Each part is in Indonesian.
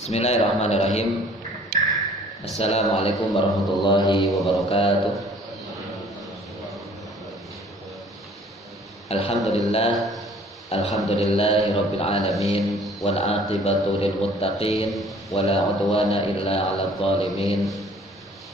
Bismillahirrahmanirrahim. Assalamualaikum warahmatullahi wabarakatuh. Alhamdulillah, alhamdulillahi rabbil alamin, wal aqibatu lil muttaqin, wala udwana illa 'alal zalimin.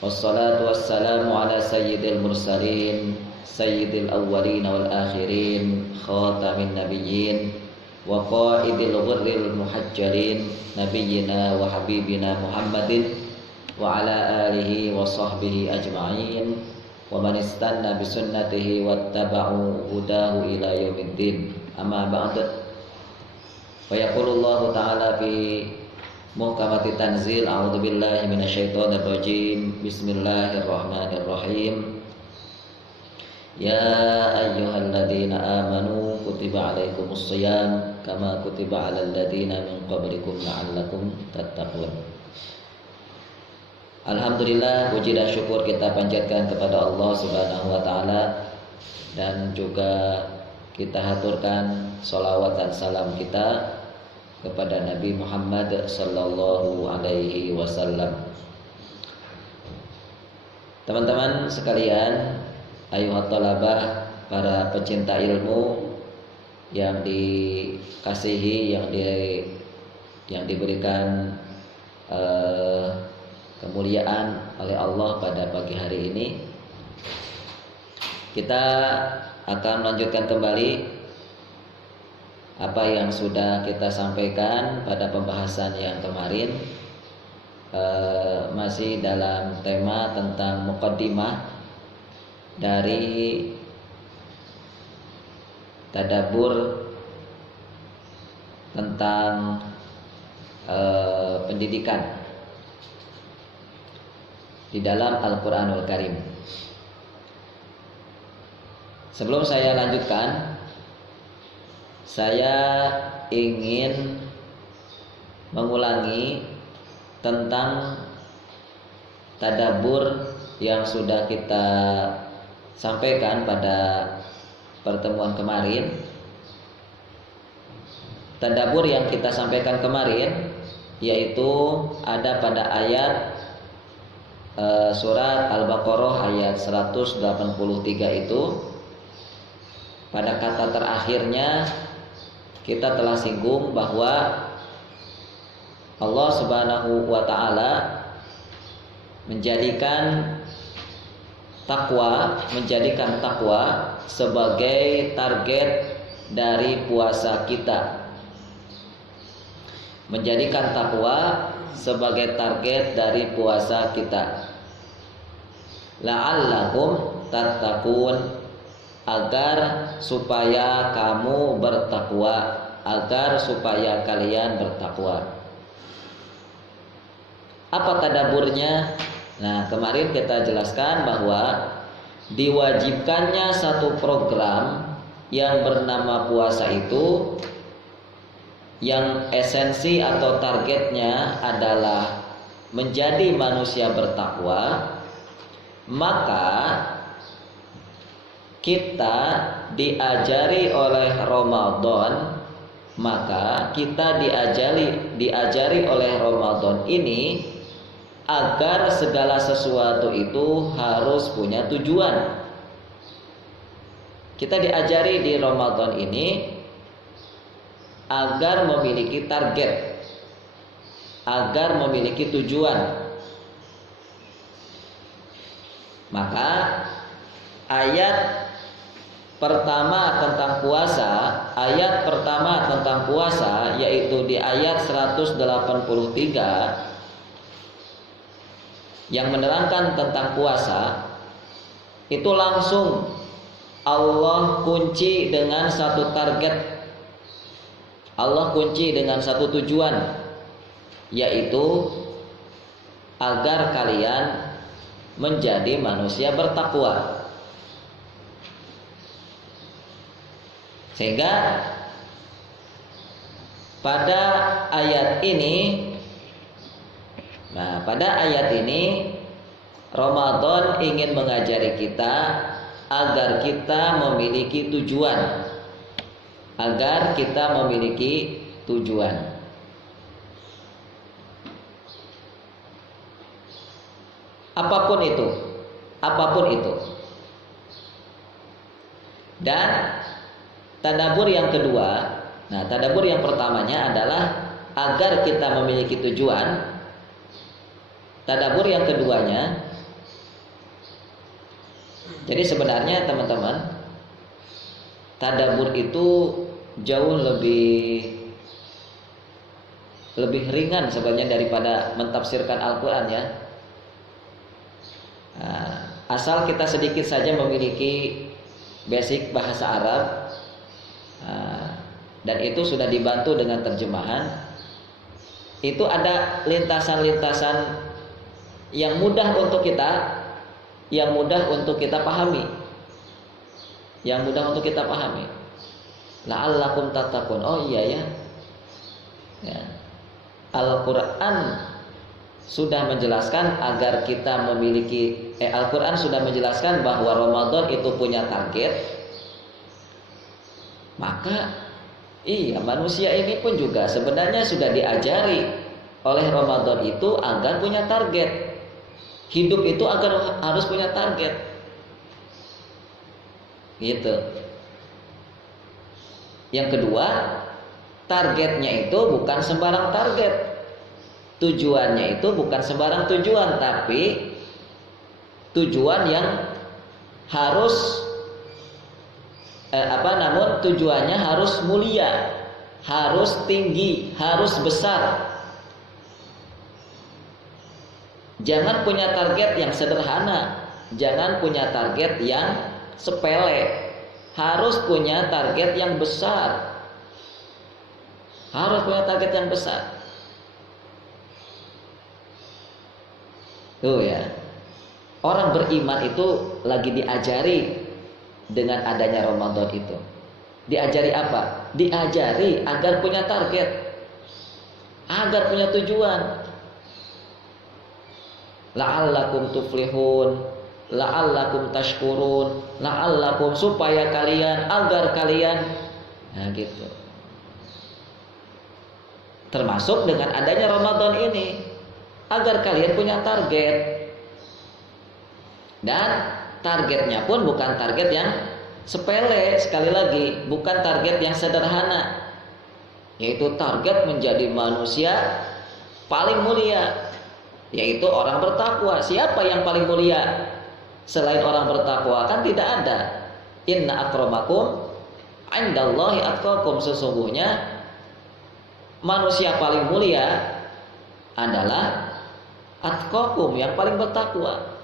Wassalatu wassalamu ala sayyidil mursalin, sayyidil awwalin wal akhirin, khatamin nabiyyin wa qaidil ghurril muhajjalin, nabiyyina wa habibina Muhammadin wa ala alihi wa sahbihi ajma'in wa man istanna bi sunnatihi wattaba'u hudahu ila yaumiddin. Amma ba'd. Wa yaqulullahu ta'ala fi muhkamati tanzil, a'udzu billahi minasyaitonir rajim. Bismillahirrahmanirrahim. Ya ayyuhalladzina amanu kutiba alaikumus shiyam kama kutiba alal ladzina min qablikum la'allakum tattaqun. Alhamdulillah, puji dan syukur kita panjatkan kepada Allah Subhanahu wa taala, dan juga kita haturkan sholawat dan salam kita kepada Nabi Muhammad sallallahu alaihi wasallam. Teman-teman sekalian, ayuhat talabah, para pecinta ilmu yang dikasihi, yang diberikan kemuliaan oleh Allah pada pagi hari ini, kita akan melanjutkan kembali apa yang sudah kita sampaikan pada pembahasan yang kemarin, masih dalam tema tentang muqaddimah dari tadabbur tentang pendidikan di dalam Al-Quranul Karim. Sebelum saya lanjutkan, saya ingin mengulangi tentang tadabbur yang sudah kita sampaikan pada pertemuan kemarin. Tadabbur yang kita sampaikan kemarin yaitu ada pada ayat surat Al-Baqarah ayat 183 itu. Pada kata terakhirnya kita telah singgung bahwa Allah Subhanahu wa taala menjadikan takwa sebagai target dari puasa kita. Menjadikan takwa sebagai target dari puasa kita. La'allakum tattaqun, agar supaya kamu bertakwa, agar supaya kalian bertakwa. Apa tadabburnya? Nah, kemarin kita jelaskan bahwa diwajibkannya satu program yang bernama puasa itu, yang esensi atau targetnya adalah menjadi manusia bertakwa, maka kita diajari oleh Ramadan, diajari oleh Ramadan ini agar segala sesuatu itu harus punya tujuan. Kita diajari di Ramadan ini agar memiliki target, agar memiliki tujuan. Maka ayat pertama tentang puasa, yaitu di ayat 183 yang menerangkan tentang puasa, itu langsung Allah kunci dengan satu target, Allah kunci dengan satu tujuan, yaitu agar kalian menjadi manusia bertakwa. Sehingga pada ayat ini Ramadan ingin mengajari kita agar kita memiliki tujuan, apapun itu, apapun itu. Dan tadabbur yang kedua, nah tadabbur yang pertamanya adalah agar kita memiliki tujuan. Tadabbur yang keduanya, jadi sebenarnya teman-teman, tadabbur itu jauh lebih ringan sebenarnya daripada mentafsirkan Al-Quran ya. Asal kita sedikit saja memiliki basic bahasa Arab, dan itu sudah dibantu dengan terjemahan, itu ada lintasan-lintasan yang mudah untuk kita pahami, la'allakum tattaqun. Oh iya ya. Al-Quran sudah menjelaskan agar kita memiliki Al-Quran sudah menjelaskan bahwa Ramadan itu punya target. Maka iya, manusia ini pun juga sebenarnya sudah diajari oleh Ramadan itu agar punya target. Hidup itu harus punya target. Gitu. Yang kedua, targetnya itu bukan sembarang target. Tujuannya itu bukan sembarang tujuan, tapi tujuan yang harus namun tujuannya harus mulia, harus tinggi, harus besar. Jangan punya target yang sederhana, jangan punya target yang sepele. Harus punya target yang besar. Harus punya target yang besar. Tuh ya. Orang beriman itu lagi diajari dengan adanya Ramadan itu. Diajari apa? Diajari agar punya target, agar punya tujuan. La'allakum tuflihun, la'allakum tashkurun, la'allakum, supaya kalian, agar kalian, nah gitu. Termasuk dengan adanya Ramadan ini, agar kalian punya target. Dan targetnya pun bukan target yang sepele, sekali lagi, bukan target yang sederhana, yaitu target menjadi manusia paling mulia, yaitu orang bertakwa. Siapa yang paling mulia selain orang bertakwa? Kan tidak ada. Inna akramakum indallahi atqakum. Sesungguhnya manusia paling mulia adalah atqakum, yang paling bertakwa.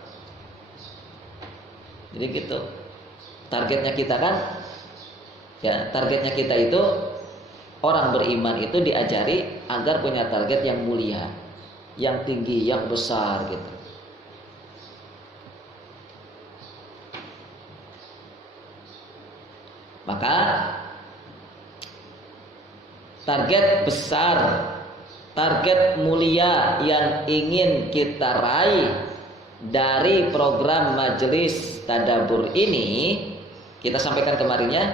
Jadi gitu. Targetnya kita kan, ya targetnya kita itu, orang beriman itu diajari agar punya target yang mulia, yang tinggi, yang besar gitu. Maka target besar, target mulia yang ingin kita raih dari program majelis tadabbur ini, kita sampaikan kemarinnya,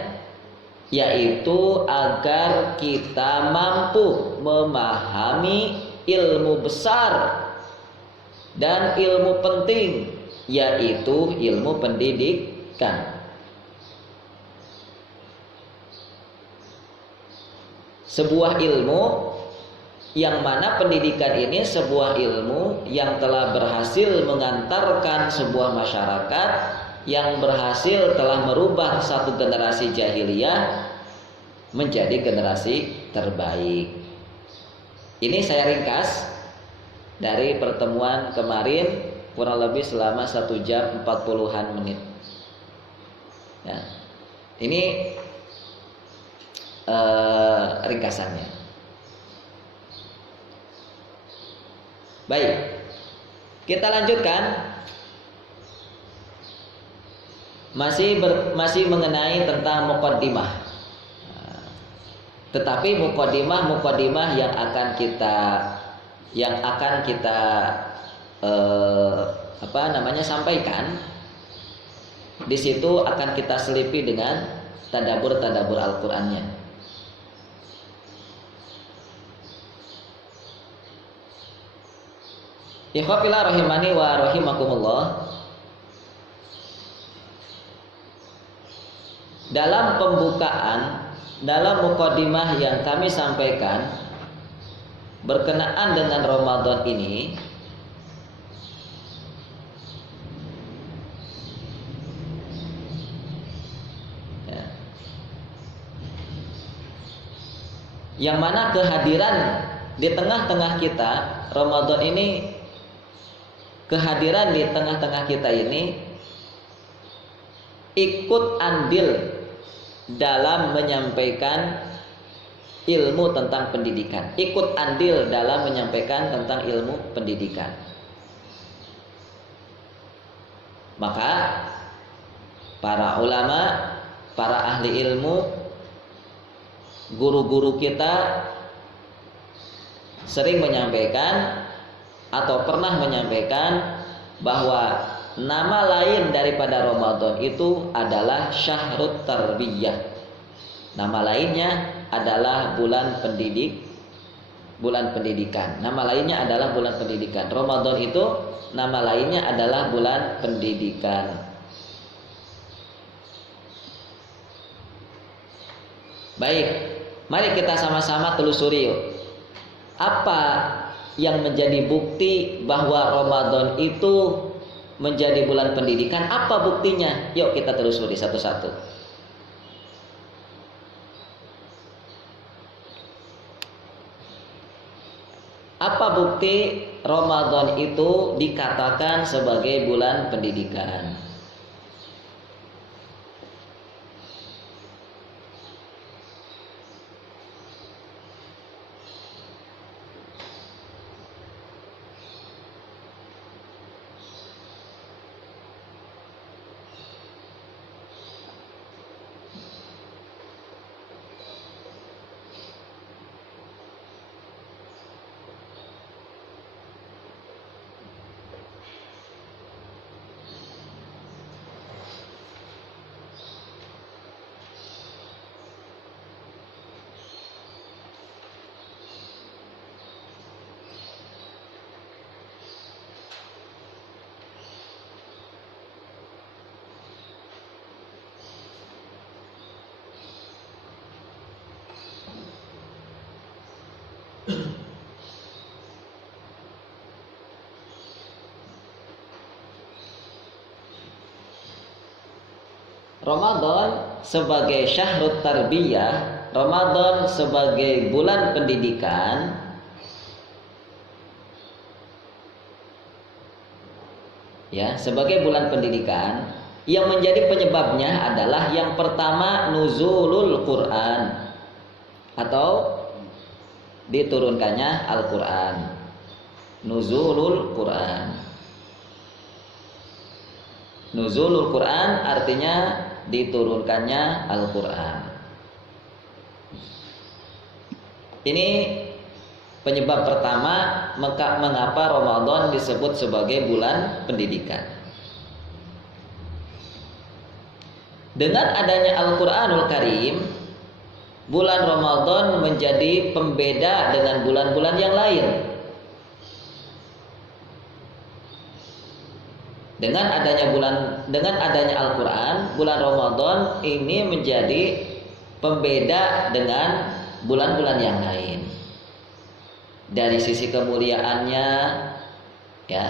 yaitu agar kita mampu memahami ilmu besar dan ilmu penting, yaitu ilmu pendidikan. Sebuah ilmu yang mana pendidikan ini sebuah ilmu yang telah berhasil mengantarkan sebuah masyarakat, yang berhasil telah merubah satu generasi jahiliyah menjadi generasi terbaik. Ini saya ringkas dari pertemuan kemarin, kurang lebih selama 1 jam 40-an menit. Ya. Ini ringkasannya. Baik, kita lanjutkan. Masih mengenai tentang muqaddimah. Tetapi muqaddimah yang akan kita sampaikan di situ akan kita selipi dengan tadabbur Al-Qur'annya. Ikhwafillah rahimani wa rahimakumullah. Dalam pembukaan, dalam mukadimah yang kami sampaikan berkenaan dengan Ramadan ini, yang mana kehadiran di tengah-tengah kita Ramadan ini, kehadiran di tengah-tengah kita ini ikut andil dalam menyampaikan ilmu tentang pendidikan, ikut andil dalam menyampaikan tentang ilmu pendidikan. Maka para ulama, para ahli ilmu, guru-guru kita sering menyampaikan atau pernah menyampaikan bahwa nama lain daripada Ramadan itu adalah Syahrut Tarbiyah. Nama lainnya adalah bulan pendidikan. Nama lainnya adalah bulan pendidikan. Ramadan itu nama lainnya adalah bulan pendidikan. Baik, mari kita sama-sama telusuri yuk. Apa yang menjadi bukti bahwa Ramadan itu menjadi bulan pendidikan? Apa buktinya? Yuk kita telusuri satu-satu. Apa bukti Ramadan itu dikatakan sebagai bulan pendidikan? Ramadan sebagai Syahrut Tarbiyah, Ramadan sebagai bulan pendidikan, ya, sebagai bulan pendidikan, yang menjadi penyebabnya adalah yang pertama nuzulul Quran atau diturunkannya Al-Quran. Nuzulul Quran. Nuzulul Quran artinya diturunkannya Al-Quran. Ini penyebab pertama mengapa Ramadan disebut sebagai bulan pendidikan. Dengan adanya Al-Quranul Karim, bulan Ramadan menjadi pembeda dengan bulan-bulan yang lain. Dengan adanya Al-Quran, bulan Ramadan ini menjadi pembeda dengan bulan-bulan yang lain. Dari sisi kemuliaannya, ya,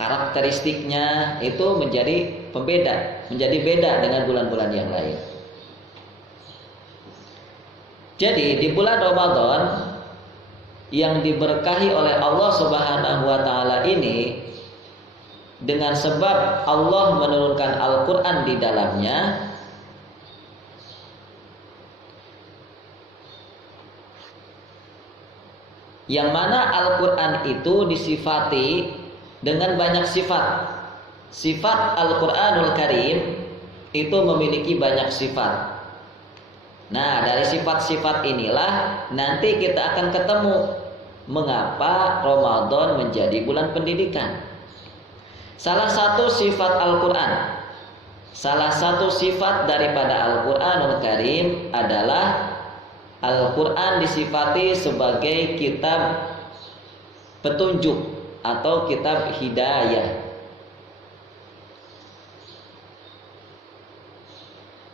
karakteristiknya itu menjadi pembeda, menjadi beda dengan bulan-bulan yang lain. Jadi di bulan Ramadan yang diberkahi oleh Allah Subhanahu wa taala ini, dengan sebab Allah menurunkan Al-Quran di dalamnya, yang mana Al-Quran itu disifati dengan banyak sifat. Sifat Al-Quranul Karim itu memiliki banyak sifat. Nah, dari sifat-sifat inilah nanti kita akan ketemu mengapa Ramadan menjadi bulan pendidikan. Salah satu sifat Al-Quran, salah satu sifat daripada Al-Quranul Karim adalah Al-Quran disifati sebagai kitab petunjuk, atau kitab hidayah.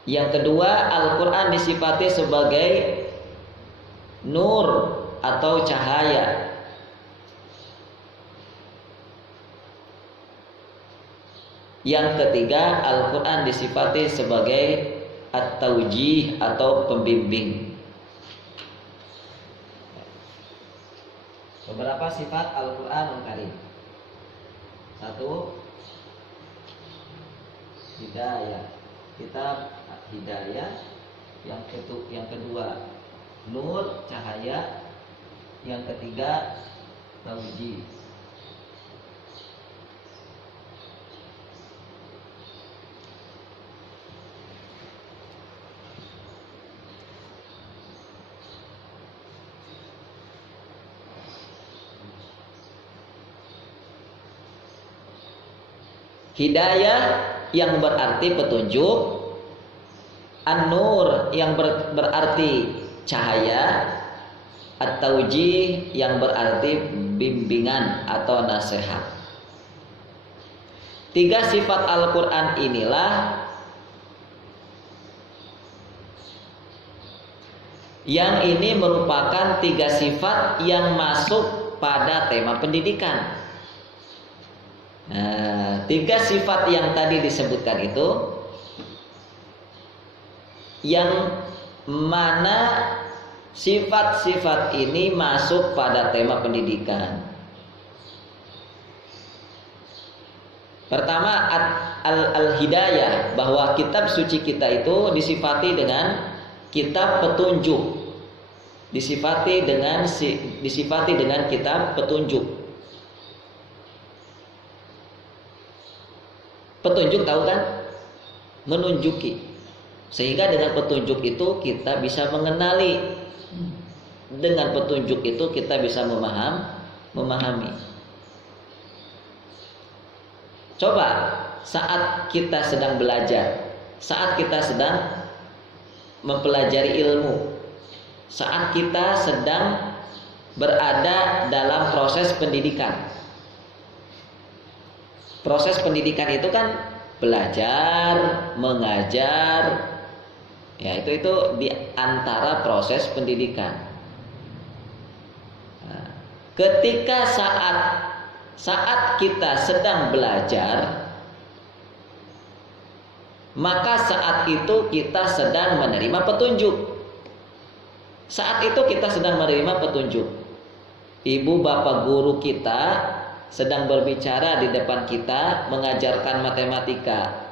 Yang kedua, Al-Quran disifati sebagai nur atau cahaya. Yang ketiga, Al-Quran disifati sebagai at-taujih atau pembimbing. Beberapa sifat Al-Quranul Karim. 1. Hidayah, kitab hidayah. Yang kedua, nur, cahaya. Yang ketiga, taujih. Hidayah yang berarti petunjuk, an-nur yang berarti cahaya, at-taujih yang berarti bimbingan atau nasihat. 3 sifat Al-Quran inilah yang ini merupakan 3 sifat yang masuk pada tema pendidikan. Nah, 3 sifat yang tadi disebutkan itu, yang mana sifat-sifat ini masuk pada tema pendidikan. Pertama, al-hidayah, bahwa kitab suci kita itu disifati dengan kitab petunjuk. Disifati dengan kitab petunjuk. Petunjuk tahu kan? Menunjuki. Sehingga dengan petunjuk itu kita bisa mengenali. Dengan petunjuk itu kita bisa memahami. Coba saat kita sedang belajar, saat kita sedang mempelajari ilmu, saat kita sedang berada dalam proses pendidikan. Proses pendidikan itu kan belajar, mengajar, ya itu di antara proses pendidikan. Nah, ketika saat kita sedang belajar, maka saat itu kita sedang menerima petunjuk. Saat itu kita sedang menerima petunjuk. Ibu bapak guru kita sedang berbicara di depan kita, mengajarkan matematika,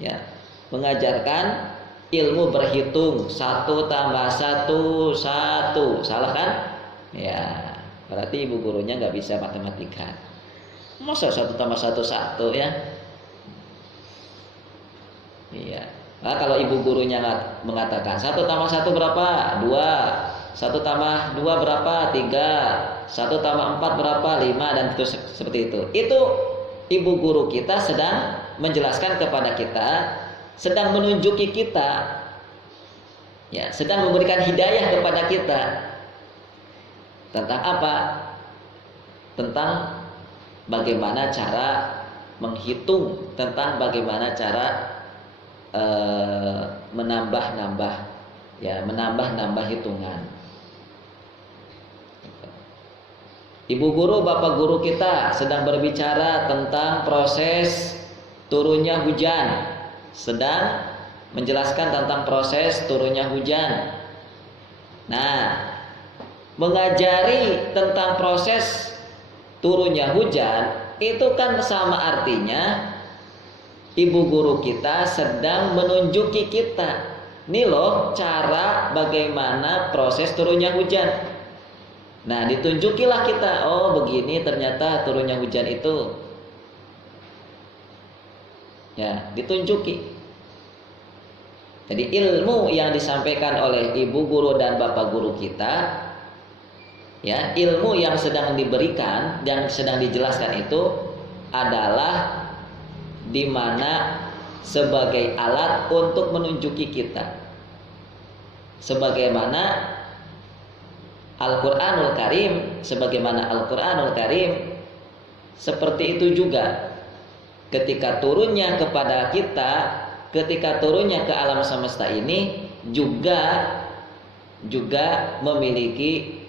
ya, mengajarkan ilmu berhitung, 1 tambah 1, 1, salah kan? Ya, berarti ibu gurunya nggak bisa matematika. Masa 1 tambah 1, 1 ya? Iya. Nah, kalau ibu gurunya mengatakan 1 tambah 1 berapa? 2. 1 tambah 2 berapa? 3. 1 tambah 4 berapa? 5, dan terus seperti itu. Itu ibu guru kita sedang menjelaskan kepada kita, sedang menunjuki kita, ya, sedang memberikan hidayah kepada kita. Tentang apa? Tentang bagaimana cara menghitung, tentang bagaimana cara menambah-nambah hitungan. Ibu guru, bapak guru kita sedang berbicara tentang proses turunnya hujan, sedang menjelaskan tentang proses turunnya hujan. Nah, mengajari tentang proses turunnya hujan itu kan sama artinya ibu guru kita sedang menunjuki kita, nih loh cara bagaimana proses turunnya hujan. Nah, ditunjukilah kita, oh begini ternyata turunnya hujan itu. Ya, ditunjuki. Jadi ilmu yang disampaikan oleh ibu guru dan bapak guru kita, ya, ilmu yang sedang diberikan, yang sedang dijelaskan itu adalah di mana sebagai alat untuk menunjuki kita. Sebagaimana Al-Quranul Karim Seperti itu juga ketika turunnya kepada kita, ketika turunnya ke alam semesta ini juga memiliki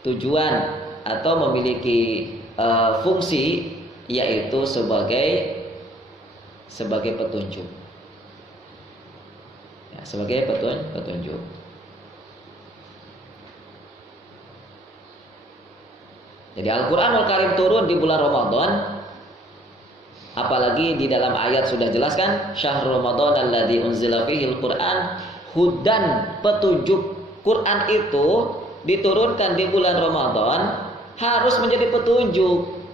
tujuan atau memiliki fungsi, yaitu sebagai petunjuk. Ya, sebagai petunjuk. Jadi Al-Qur'anul Karim turun di bulan Ramadan. Apalagi di dalam ayat sudah jelaskan, syahrul Ramadan alladzi unzila fihil Qur'an hudan, petunjuk. Quran itu diturunkan di bulan Ramadan harus menjadi petunjuk.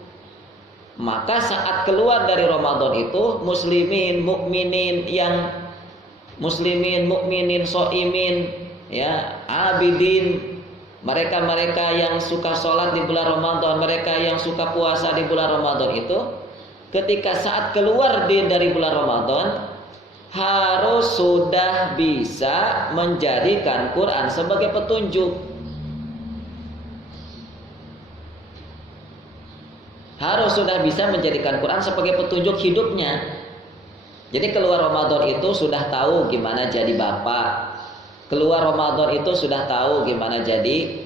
Maka saat keluar dari Ramadan itu muslimin, mukminin, shaimin, ya, abidin, mereka-mereka yang suka sholat di bulan Ramadan, mereka yang suka puasa di bulan Ramadan itu, ketika saat keluar dari bulan Ramadan harus sudah bisa menjadikan Quran sebagai petunjuk. Harus sudah bisa menjadikan Quran sebagai petunjuk hidupnya. Jadi keluar Ramadan itu sudah tahu gimana jadi bapak. Keluar Ramadan itu sudah tahu gimana jadi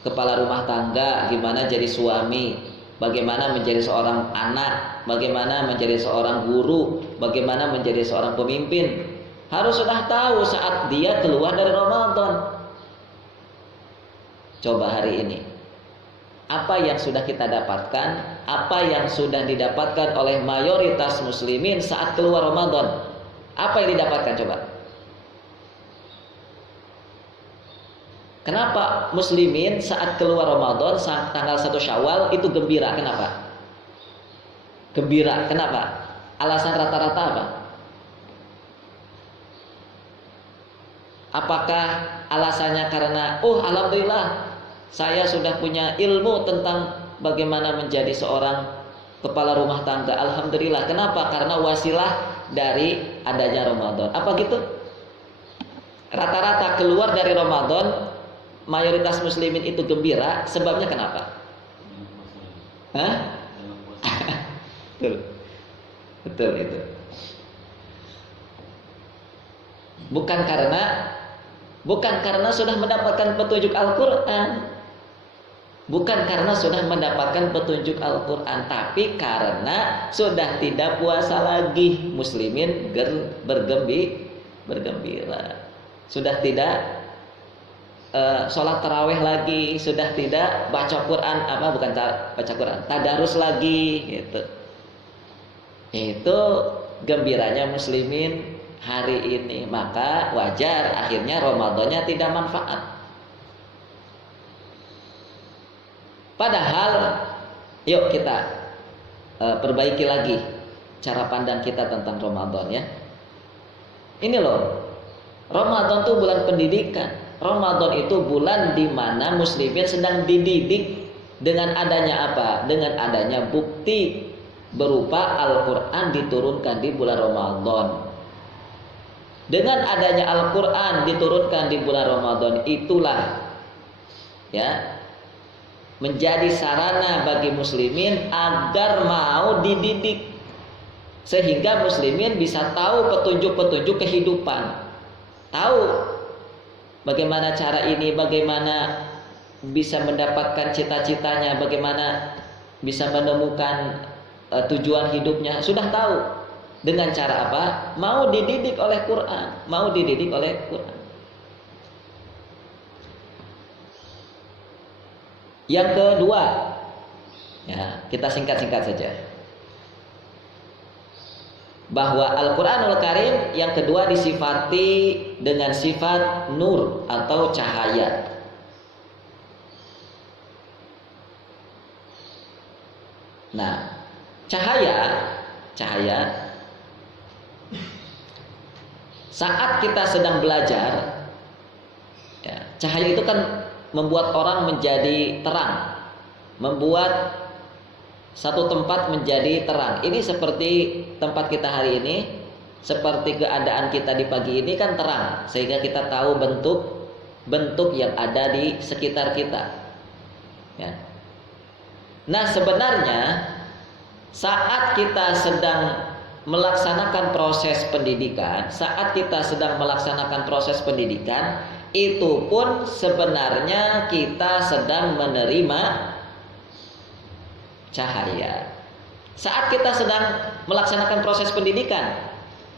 kepala rumah tangga, gimana jadi suami, bagaimana menjadi seorang anak, bagaimana menjadi seorang guru, bagaimana menjadi seorang pemimpin. Harus sudah tahu saat dia keluar dari Ramadan. Coba hari ini, apa yang sudah kita dapatkan, apa yang sudah didapatkan oleh mayoritas muslimin saat keluar Ramadan? Apa yang didapatkan coba? Kenapa muslimin saat keluar Ramadan tanggal 1 Syawal itu gembira? Kenapa? Gembira, kenapa? Alasan rata-rata apa? Apakah alasannya karena alhamdulillah saya sudah punya ilmu tentang bagaimana menjadi seorang kepala rumah tangga. Alhamdulillah. Kenapa? Karena wasilah dari adanya Ramadan. Apa gitu? Rata-rata keluar dari Ramadan, mayoritas muslimin itu gembira. Sebabnya kenapa? Hah? Betul itu. Bukan karena sudah mendapatkan petunjuk Al-Quran. Bukan karena sudah mendapatkan petunjuk Al-Quran, tapi karena sudah tidak puasa lagi. Muslimin bergembira. Sudah tidak sholat taraweh lagi, sudah tidak baca Quran, baca Quran, tadarus lagi, gitu. Itu gembiranya muslimin hari ini. Maka wajar akhirnya Ramadannya tidak manfaat. Padahal yuk kita perbaiki lagi cara pandang kita tentang Ramadan, ya. Ini loh, Ramadan itu bulan pendidikan. Ramadan itu bulan di mana muslimin sedang dididik dengan adanya apa? Dengan adanya bukti berupa Al-Quran diturunkan di bulan Ramadan. Dengan adanya Al-Quran diturunkan di bulan Ramadan itulah, ya, menjadi sarana bagi muslimin agar mau dididik, sehingga muslimin bisa tahu petunjuk-petunjuk kehidupan, tahu bagaimana cara ini, bagaimana bisa mendapatkan cita-citanya, bagaimana bisa menemukan tujuan hidupnya, sudah tahu. Dengan cara apa? Mau dididik oleh Quran, mau dididik oleh Quran. Yang kedua, ya, kita singkat-singkat saja, bahwa Al-Quranul Karim yang kedua disifati dengan sifat nur atau cahaya. Nah, cahaya saat kita sedang belajar, ya, cahaya itu kan membuat orang menjadi terang, membuat satu tempat menjadi terang. Ini seperti tempat kita hari ini, seperti keadaan kita di pagi ini kan terang, sehingga kita tahu bentuk yang ada di sekitar kita, ya. Nah, sebenarnya Saat kita sedang melaksanakan proses pendidikan, itu pun sebenarnya kita sedang menerima cahaya. Saat kita sedang melaksanakan proses pendidikan,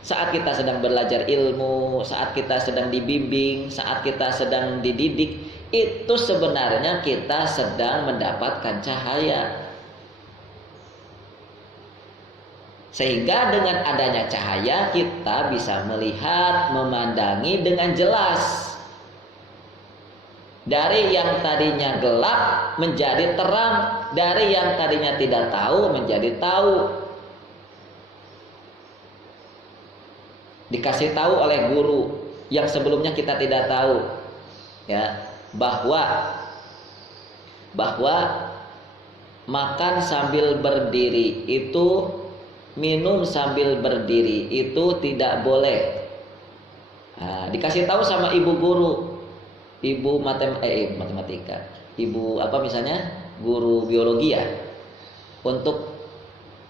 saat kita sedang belajar ilmu, saat kita sedang dibimbing, saat kita sedang dididik, itu sebenarnya kita sedang mendapatkan cahaya. Sehingga dengan adanya cahaya kita bisa melihat, memandangi dengan jelas. Dari yang tadinya gelap menjadi terang, dari yang tadinya tidak tahu menjadi tahu. Dikasih tahu oleh guru yang sebelumnya kita tidak tahu, ya, bahwa makan sambil berdiri itu, minum sambil berdiri itu tidak boleh. Nah, dikasih tahu sama ibu guru, ibu matematika, ibu apa misalnya guru biologi ya, untuk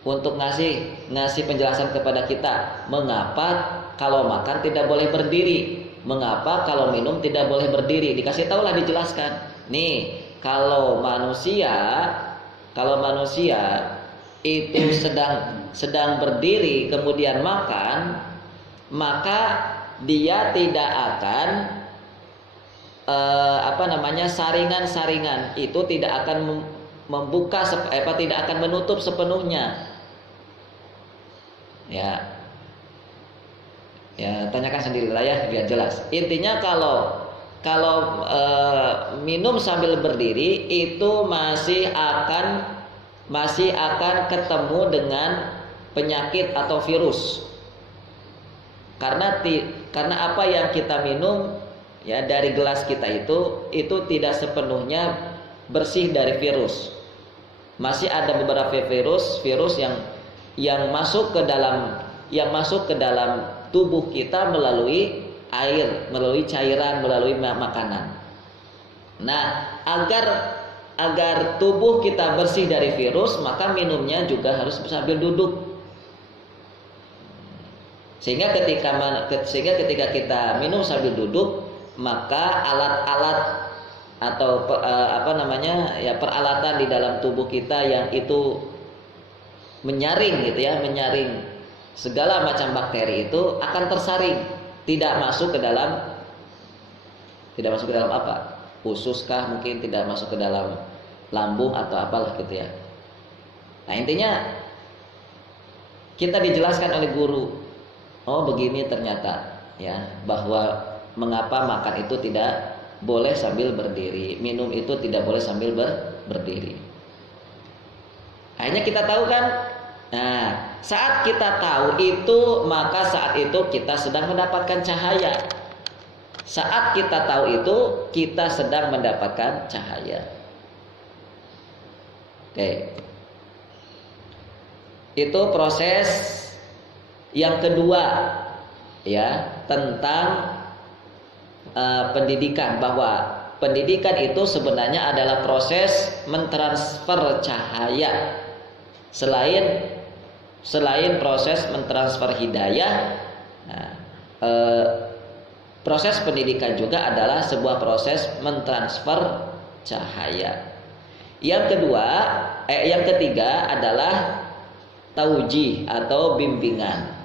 ngasih penjelasan kepada kita, mengapa kalau makan tidak boleh berdiri, mengapa kalau minum tidak boleh berdiri. Dikasih tahulah, dijelaskan. Nih, kalau manusia itu sedang berdiri kemudian makan, maka dia tidak akan saringan itu tidak akan membuka, tidak akan menutup sepenuhnya. Ya, tanyakan sendirilah ya biar jelas. Intinya kalau minum sambil berdiri itu masih akan ketemu dengan penyakit atau virus. Karena apa yang kita minum ya dari gelas kita itu tidak sepenuhnya bersih dari virus. Masih ada beberapa virus yang masuk ke dalam tubuh kita melalui air, melalui cairan, melalui makanan. Nah, agar tubuh kita bersih dari virus, maka minumnya juga harus sambil duduk. Sehingga ketika kita minum sambil duduk, maka alat-alat atau peralatan di dalam tubuh kita yang itu menyaring segala macam bakteri itu akan tersaring, tidak masuk ke dalam apa? Usus kah, mungkin tidak masuk ke dalam lambung atau apalah gitu ya. Nah, intinya kita dijelaskan oleh guru, oh begini ternyata ya, bahwa mengapa makan itu tidak boleh sambil berdiri, minum itu tidak boleh sambil berdiri. Akhirnya kita tahu kan. Nah, saat kita tahu itu, maka saat itu kita sedang mendapatkan cahaya. Saat kita tahu itu, kita sedang mendapatkan cahaya. Oke. Itu proses yang kedua ya, tentang pendidikan, bahwa pendidikan itu sebenarnya adalah proses mentransfer cahaya. Selain proses mentransfer hidayah, proses pendidikan juga adalah sebuah proses mentransfer cahaya. Yang ketiga adalah taujih atau bimbingan.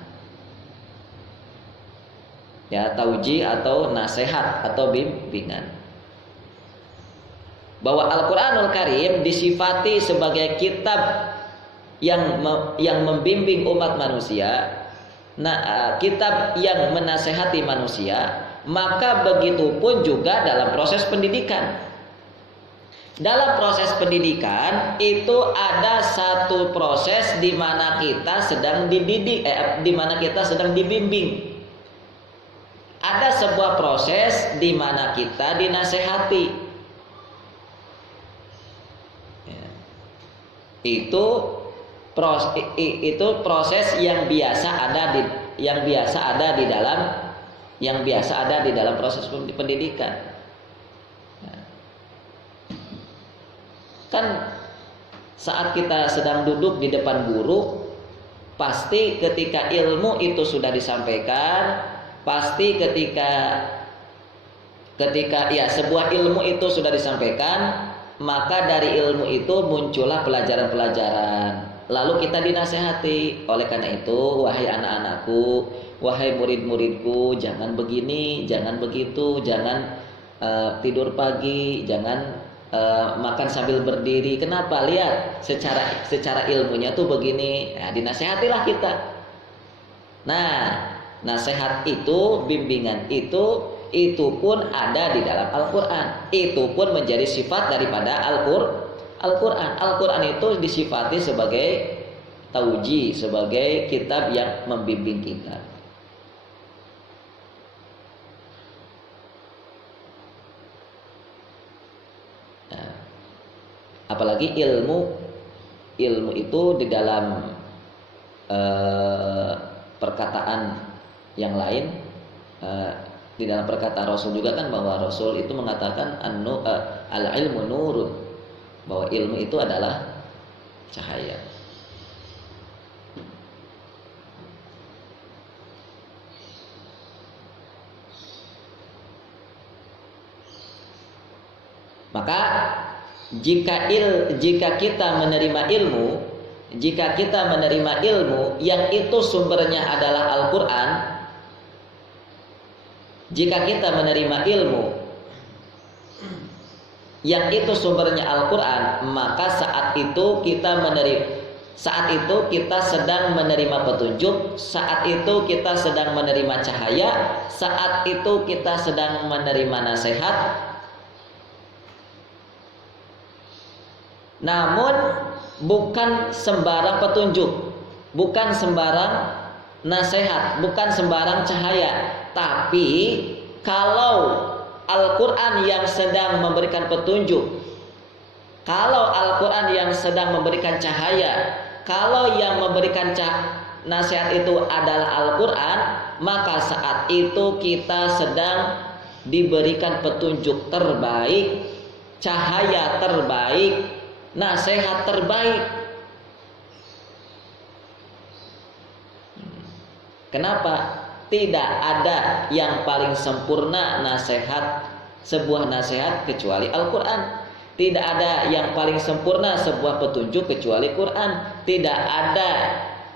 Ya, taujih atau nasihat atau bimbingan. Bahwa Al-Qur'anul Karim disifati sebagai kitab yang membimbing umat manusia, kitab yang menasehati manusia, maka begitu pun juga dalam proses pendidikan. Dalam proses pendidikan itu ada satu proses di mana kita sedang dididik, di mana kita sedang dibimbing. Ada sebuah proses di mana kita dinasehati. Ya. Itu proses yang biasa ada di dalam proses pendidikan. Ya. Kan saat kita sedang duduk di depan guru, pasti ketika ilmu itu sudah disampaikan, pasti ketika ya sebuah ilmu itu sudah disampaikan, maka dari ilmu itu muncullah pelajaran-pelajaran. Lalu kita dinasehati. Oleh karena itu, wahai anak-anakku, wahai murid-muridku, jangan begini, jangan begitu, jangan tidur pagi, jangan makan sambil berdiri. Kenapa? Lihat, secara ilmunya tuh begini. Nah, dinasehatilah kita. Nah, nasihat itu, bimbingan itu pun ada di dalam Al-Quran. Itu pun menjadi sifat daripada Al-Quran. Al-Quran itu disifati sebagai tauji, sebagai kitab yang membimbing kita. Nah, apalagi ilmu itu di dalam perkataan yang lain, di dalam perkataan Rasul juga kan, bahwa Rasul itu mengatakan al-ilmu nurun, bahwa ilmu itu adalah cahaya. Maka jika kita menerima ilmu yang itu sumbernya adalah Al-Quran, jika kita menerima ilmu yang itu sumbernya Al-Quran, maka saat itu kita sedang menerima petunjuk, saat itu kita sedang menerima cahaya, saat itu kita sedang menerima nasihat. Namun bukan sembarang petunjuk, bukan sembarang nasihat, bukan sembarang cahaya. Tapi kalau Al-Quran yang sedang memberikan petunjuk, kalau Al-Quran yang sedang memberikan cahaya, kalau yang memberikan nasihat itu adalah Al-Quran, maka saat itu kita sedang diberikan petunjuk terbaik, cahaya terbaik, nasihat terbaik. Kenapa? Tidak ada yang paling sempurna sebuah nasihat kecuali Al-Quran. Tidak ada yang paling sempurna sebuah petunjuk kecuali Quran. Tidak ada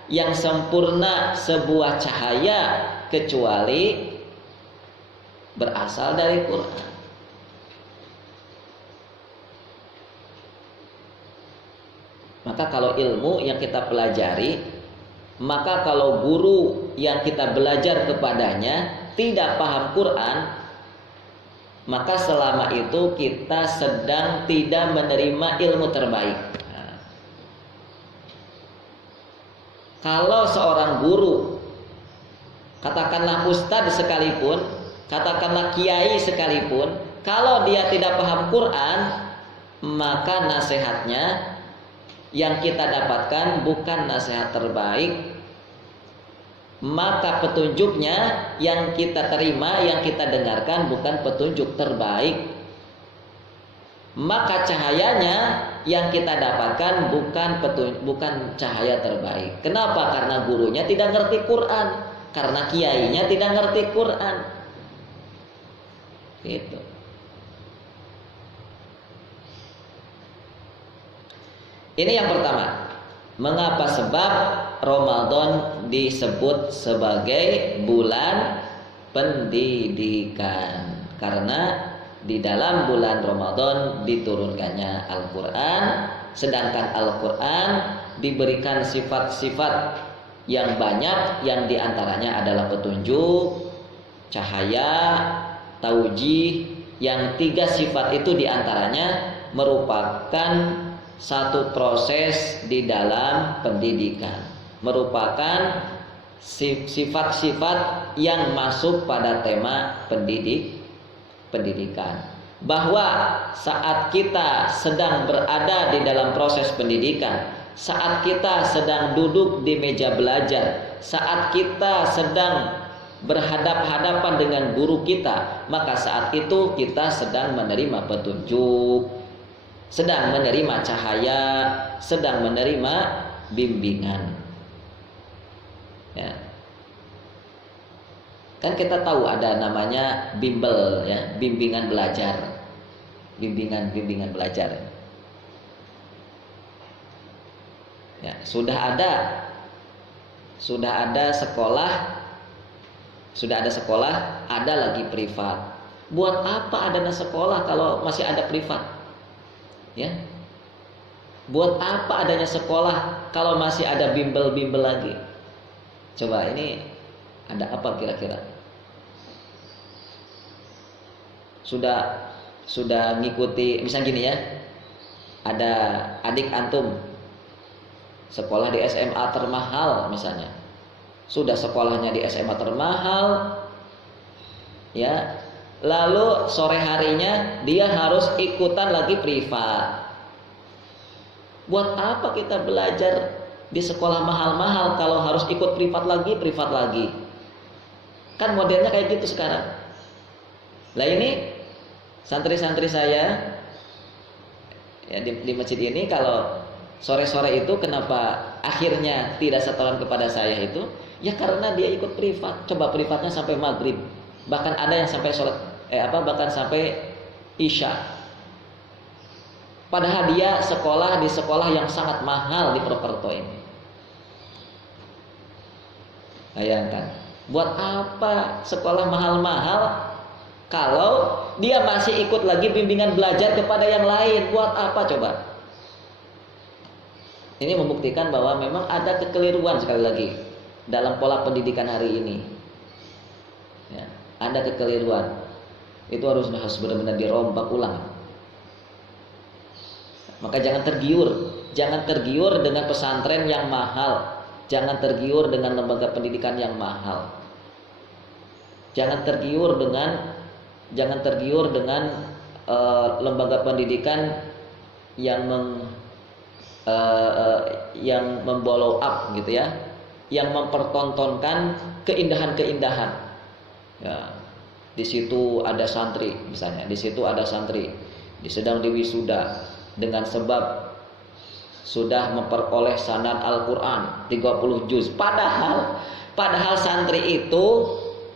yang sempurna sebuah cahaya kecuali berasal dari Quran. Maka kalau ilmu yang kita pelajari, maka kalau guru yang kita belajar kepadanya tidak paham Quran, maka selama itu kita sedang tidak menerima ilmu terbaik. Nah, kalau seorang guru, katakanlah ustadz sekalipun, katakanlah kiai sekalipun, kalau dia tidak paham Quran, maka nasihatnya yang kita dapatkan bukan nasihat terbaik, maka petunjuknya yang kita terima, yang kita dengarkan bukan petunjuk terbaik, maka cahayanya yang kita dapatkan bukan cahaya terbaik. Kenapa? Karena gurunya tidak ngerti Quran, karena kiainya tidak ngerti Quran. Gitu. Ini yang pertama. Mengapa sebab Ramadan disebut sebagai bulan pendidikan? Karena di dalam bulan Ramadan diturunkannya Al-Quran, sedangkan Al-Quran diberikan sifat-sifat yang banyak, yang diantaranya adalah petunjuk, cahaya, taujih. Yang 3 sifat itu diantaranya merupakan satu proses di dalam pendidikan, merupakan sifat-sifat yang masuk pada tema pendidikan. Bahwa saat kita sedang berada di dalam proses pendidikan, saat kita sedang duduk di meja belajar, saat kita sedang berhadap-hadapan dengan guru kita, maka saat itu kita sedang menerima petunjuk. sedang menerima cahaya, sedang menerima bimbingan. Ya. Kan kita tahu ada namanya bimbel, ya, bimbingan belajar. Bimbingan belajar. Ya, sudah ada sekolah, ada lagi privat. Buat apa adanya sekolah kalau masih ada privat? Ya. Buat apa adanya sekolah kalau masih ada bimbel-bimbel lagi? Coba ini ada apa kira-kira? Sudah ngikuti, misalnya gini ya. Ada adik antum sekolah di SMA termahal misalnya. Sudah sekolahnya di SMA termahal, ya. Lalu sore harinya dia harus ikutan lagi privat. Buat apa kita belajar di sekolah mahal-mahal kalau harus ikut privat lagi? Kan modelnya kayak gitu sekarang. Lah ini santri-santri saya ya di masjid ini kalau sore-sore itu kenapa akhirnya tidak setoran kepada saya itu? Ya karena dia ikut privat. Coba privatnya sampai maghrib. Bahkan ada yang sampai bahkan sampai isya. Padahal dia sekolah di sekolah yang sangat mahal di Purwokerto ini. Bayangkan, buat apa sekolah mahal-mahal kalau dia masih ikut lagi bimbingan belajar kepada yang lain? Buat apa coba? Ini membuktikan bahwa memang ada kekeliruan sekali lagi dalam pola pendidikan hari ini. Ya, ada kekeliruan. Itu harus benar-benar dirombak ulang. Maka jangan tergiur dengan pesantren yang mahal, jangan tergiur dengan lembaga pendidikan yang mahal, jangan tergiur dengan lembaga pendidikan yang membollow up gitu ya, yang mempertontonkan keindahan-keindahan. Ya, di situ ada santri misalnya, di situ ada santri sedang diwisuda dengan sebab sudah memperoleh sanad Al-Quran 30 juz. Padahal santri itu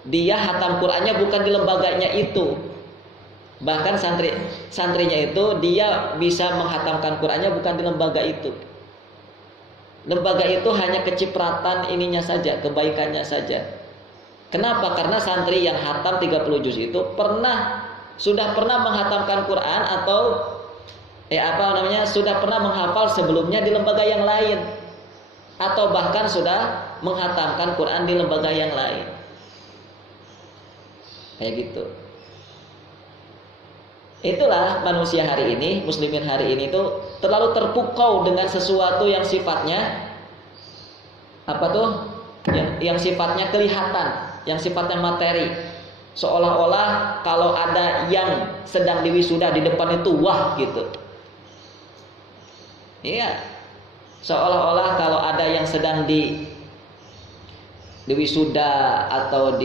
dia hatam Qurannya bukan di lembaganya itu. Bahkan santrinya itu dia bisa menghatamkan Qurannya bukan di lembaga itu. Lembaga itu hanya kecipratan ininya saja, kebaikannya saja. Kenapa? Karena santri yang hatam 30 juz itu sudah pernah menghatamkan Quran atau sudah pernah menghafal sebelumnya di lembaga yang lain, atau bahkan sudah menghatamkan Quran di lembaga yang lain. Kayak gitu. Itulah manusia hari ini, muslimin hari ini tuh terlalu terpukau dengan sesuatu yang sifatnya yang sifatnya kelihatan, yang sifatnya materi. Seolah-olah kalau ada yang sedang diwisuda di depan itu wah gitu. Iya, seolah-olah kalau ada yang sedang diwisuda atau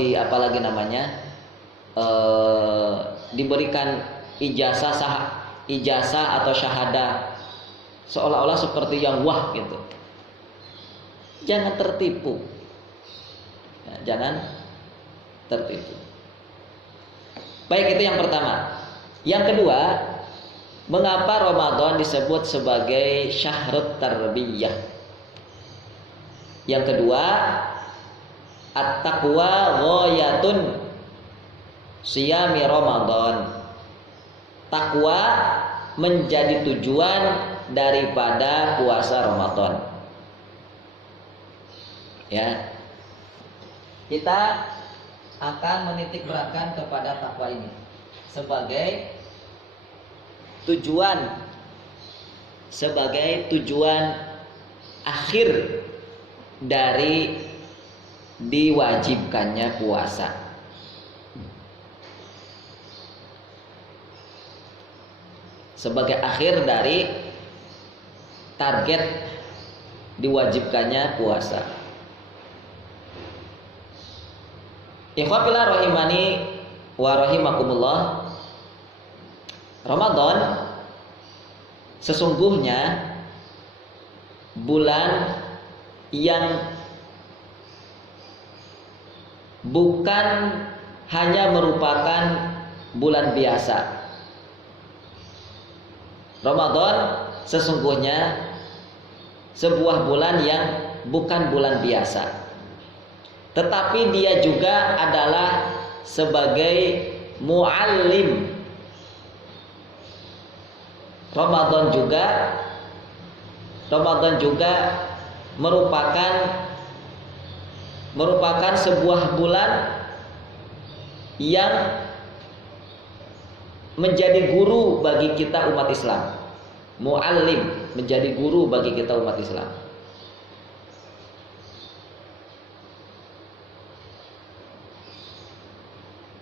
diberikan ijazah atau syahadah, seolah-olah seperti yang wah gitu. Jangan tertipu. Ya, jangan tertipu. Baik, itu yang pertama. Yang kedua, mengapa Ramadan disebut sebagai syahrut tarbiyah? Yang kedua, at-taqwa ghayatun siyami Ramadan. Takwa menjadi tujuan daripada puasa Ramadan. Ya. Kita akan menitik beratkan kepada takwa ini sebagai tujuan akhir dari diwajibkannya puasa. Sebagai akhir dari target diwajibkannya puasa. Ikhwafillah rahimani wa rahimakumullah. Ramadan sesungguhnya bulan yang bukan hanya merupakan bulan biasa. Ramadan sesungguhnya sebuah bulan yang bukan bulan biasa, tetapi dia juga adalah sebagai muallim. Ramadan juga merupakan sebuah bulan yang menjadi guru bagi kita umat Islam. Muallim, menjadi guru bagi kita umat Islam.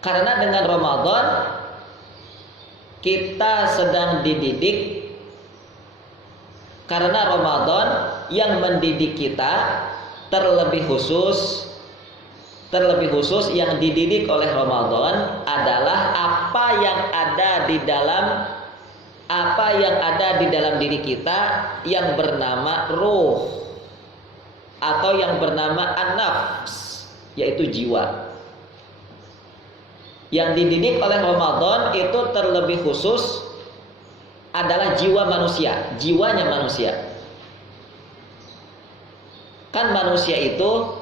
Karena dengan Ramadan kita sedang dididik, karena Ramadan yang mendidik kita terlebih khusus yang dididik oleh Ramadan adalah apa yang ada di dalam diri kita yang bernama ruh atau yang bernama an-nafs, yaitu jiwa. Yang dididik oleh Ramadan itu terlebih khusus adalah jiwa manusia, jiwanya manusia. Kan manusia itu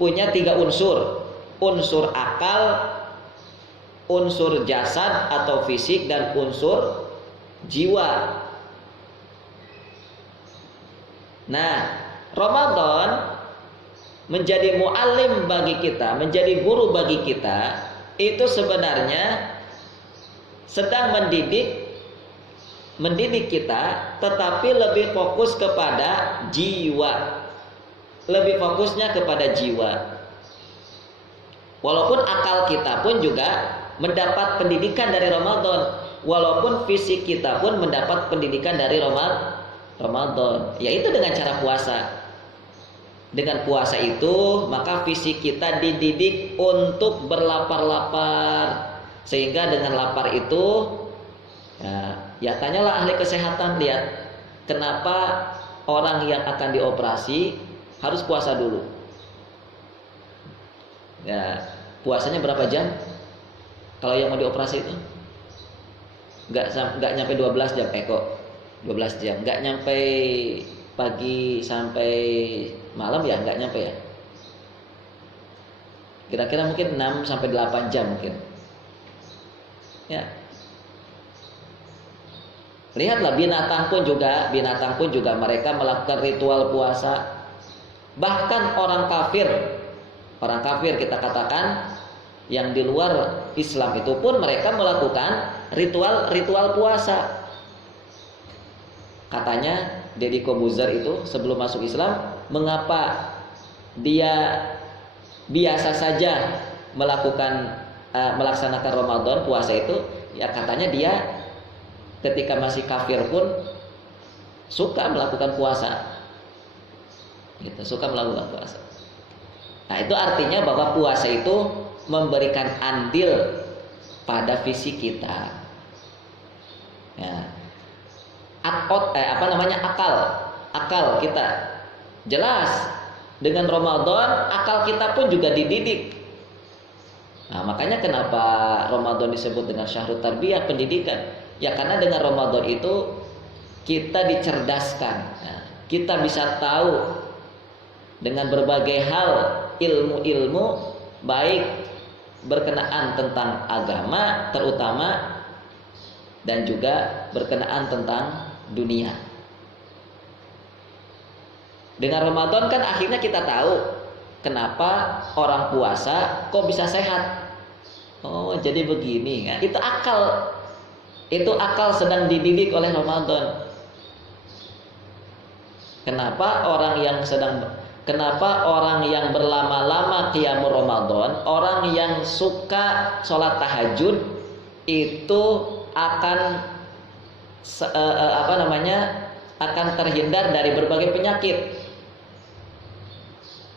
punya 3 unsur. Unsur akal, unsur jasad atau fisik, dan unsur jiwa. Nah, Ramadan menjadi muallim bagi kita, menjadi guru bagi kita, itu sebenarnya sedang mendidik kita, tetapi lebih fokus kepada jiwa. Lebih fokusnya kepada jiwa. Walaupun akal kita pun juga mendapat pendidikan dari Ramadan, walaupun fisik kita pun mendapat pendidikan dari Ramadan, yaitu dengan cara puasa. Dengan puasa itu maka fisik kita dididik untuk berlapar-lapar, sehingga dengan lapar itu ya tanyalah ahli kesehatan, lihat kenapa orang yang akan dioperasi harus puasa dulu. Ya, puasanya berapa jam? Kalau yang mau dioperasi itu nggak nyampe 12 jam, 12 jam, nggak nyampe pagi sampai malam ya, nggak nyampe ya. Kira-kira mungkin 6 sampai 8 jam mungkin. Ya. Lihatlah binatang pun juga mereka melakukan ritual puasa. Bahkan orang kafir kita katakan yang di luar Islam itu pun mereka melakukan ritual puasa. Katanya Deddy Kobuzer itu sebelum masuk Islam, mengapa dia biasa saja melaksanakan Ramadan puasa itu? Ya katanya dia ketika masih kafir pun suka melakukan puasa. Gitu, suka melakukan puasa. Nah, itu artinya bahwa puasa itu memberikan andil pada fisik kita. Ya. Akal kita jelas dengan Ramadan akal kita pun juga dididik. Nah, makanya kenapa Ramadan disebut dengan syahrut tarbiyah, pendidikan? Ya karena dengan Ramadan itu kita dicerdaskan. Nah, kita bisa tahu dengan berbagai hal, ilmu-ilmu baik berkenaan tentang agama terutama, dan juga berkenaan tentang dunia. Dengan Ramadan kan akhirnya kita tahu kenapa orang puasa kok bisa sehat. Oh, jadi begini kan? Itu akal sedang dididik oleh Ramadan. Kenapa orang yang berlama-lama qiyamul Ramadan, orang yang suka sholat tahajud itu akan akan terhindar dari berbagai penyakit.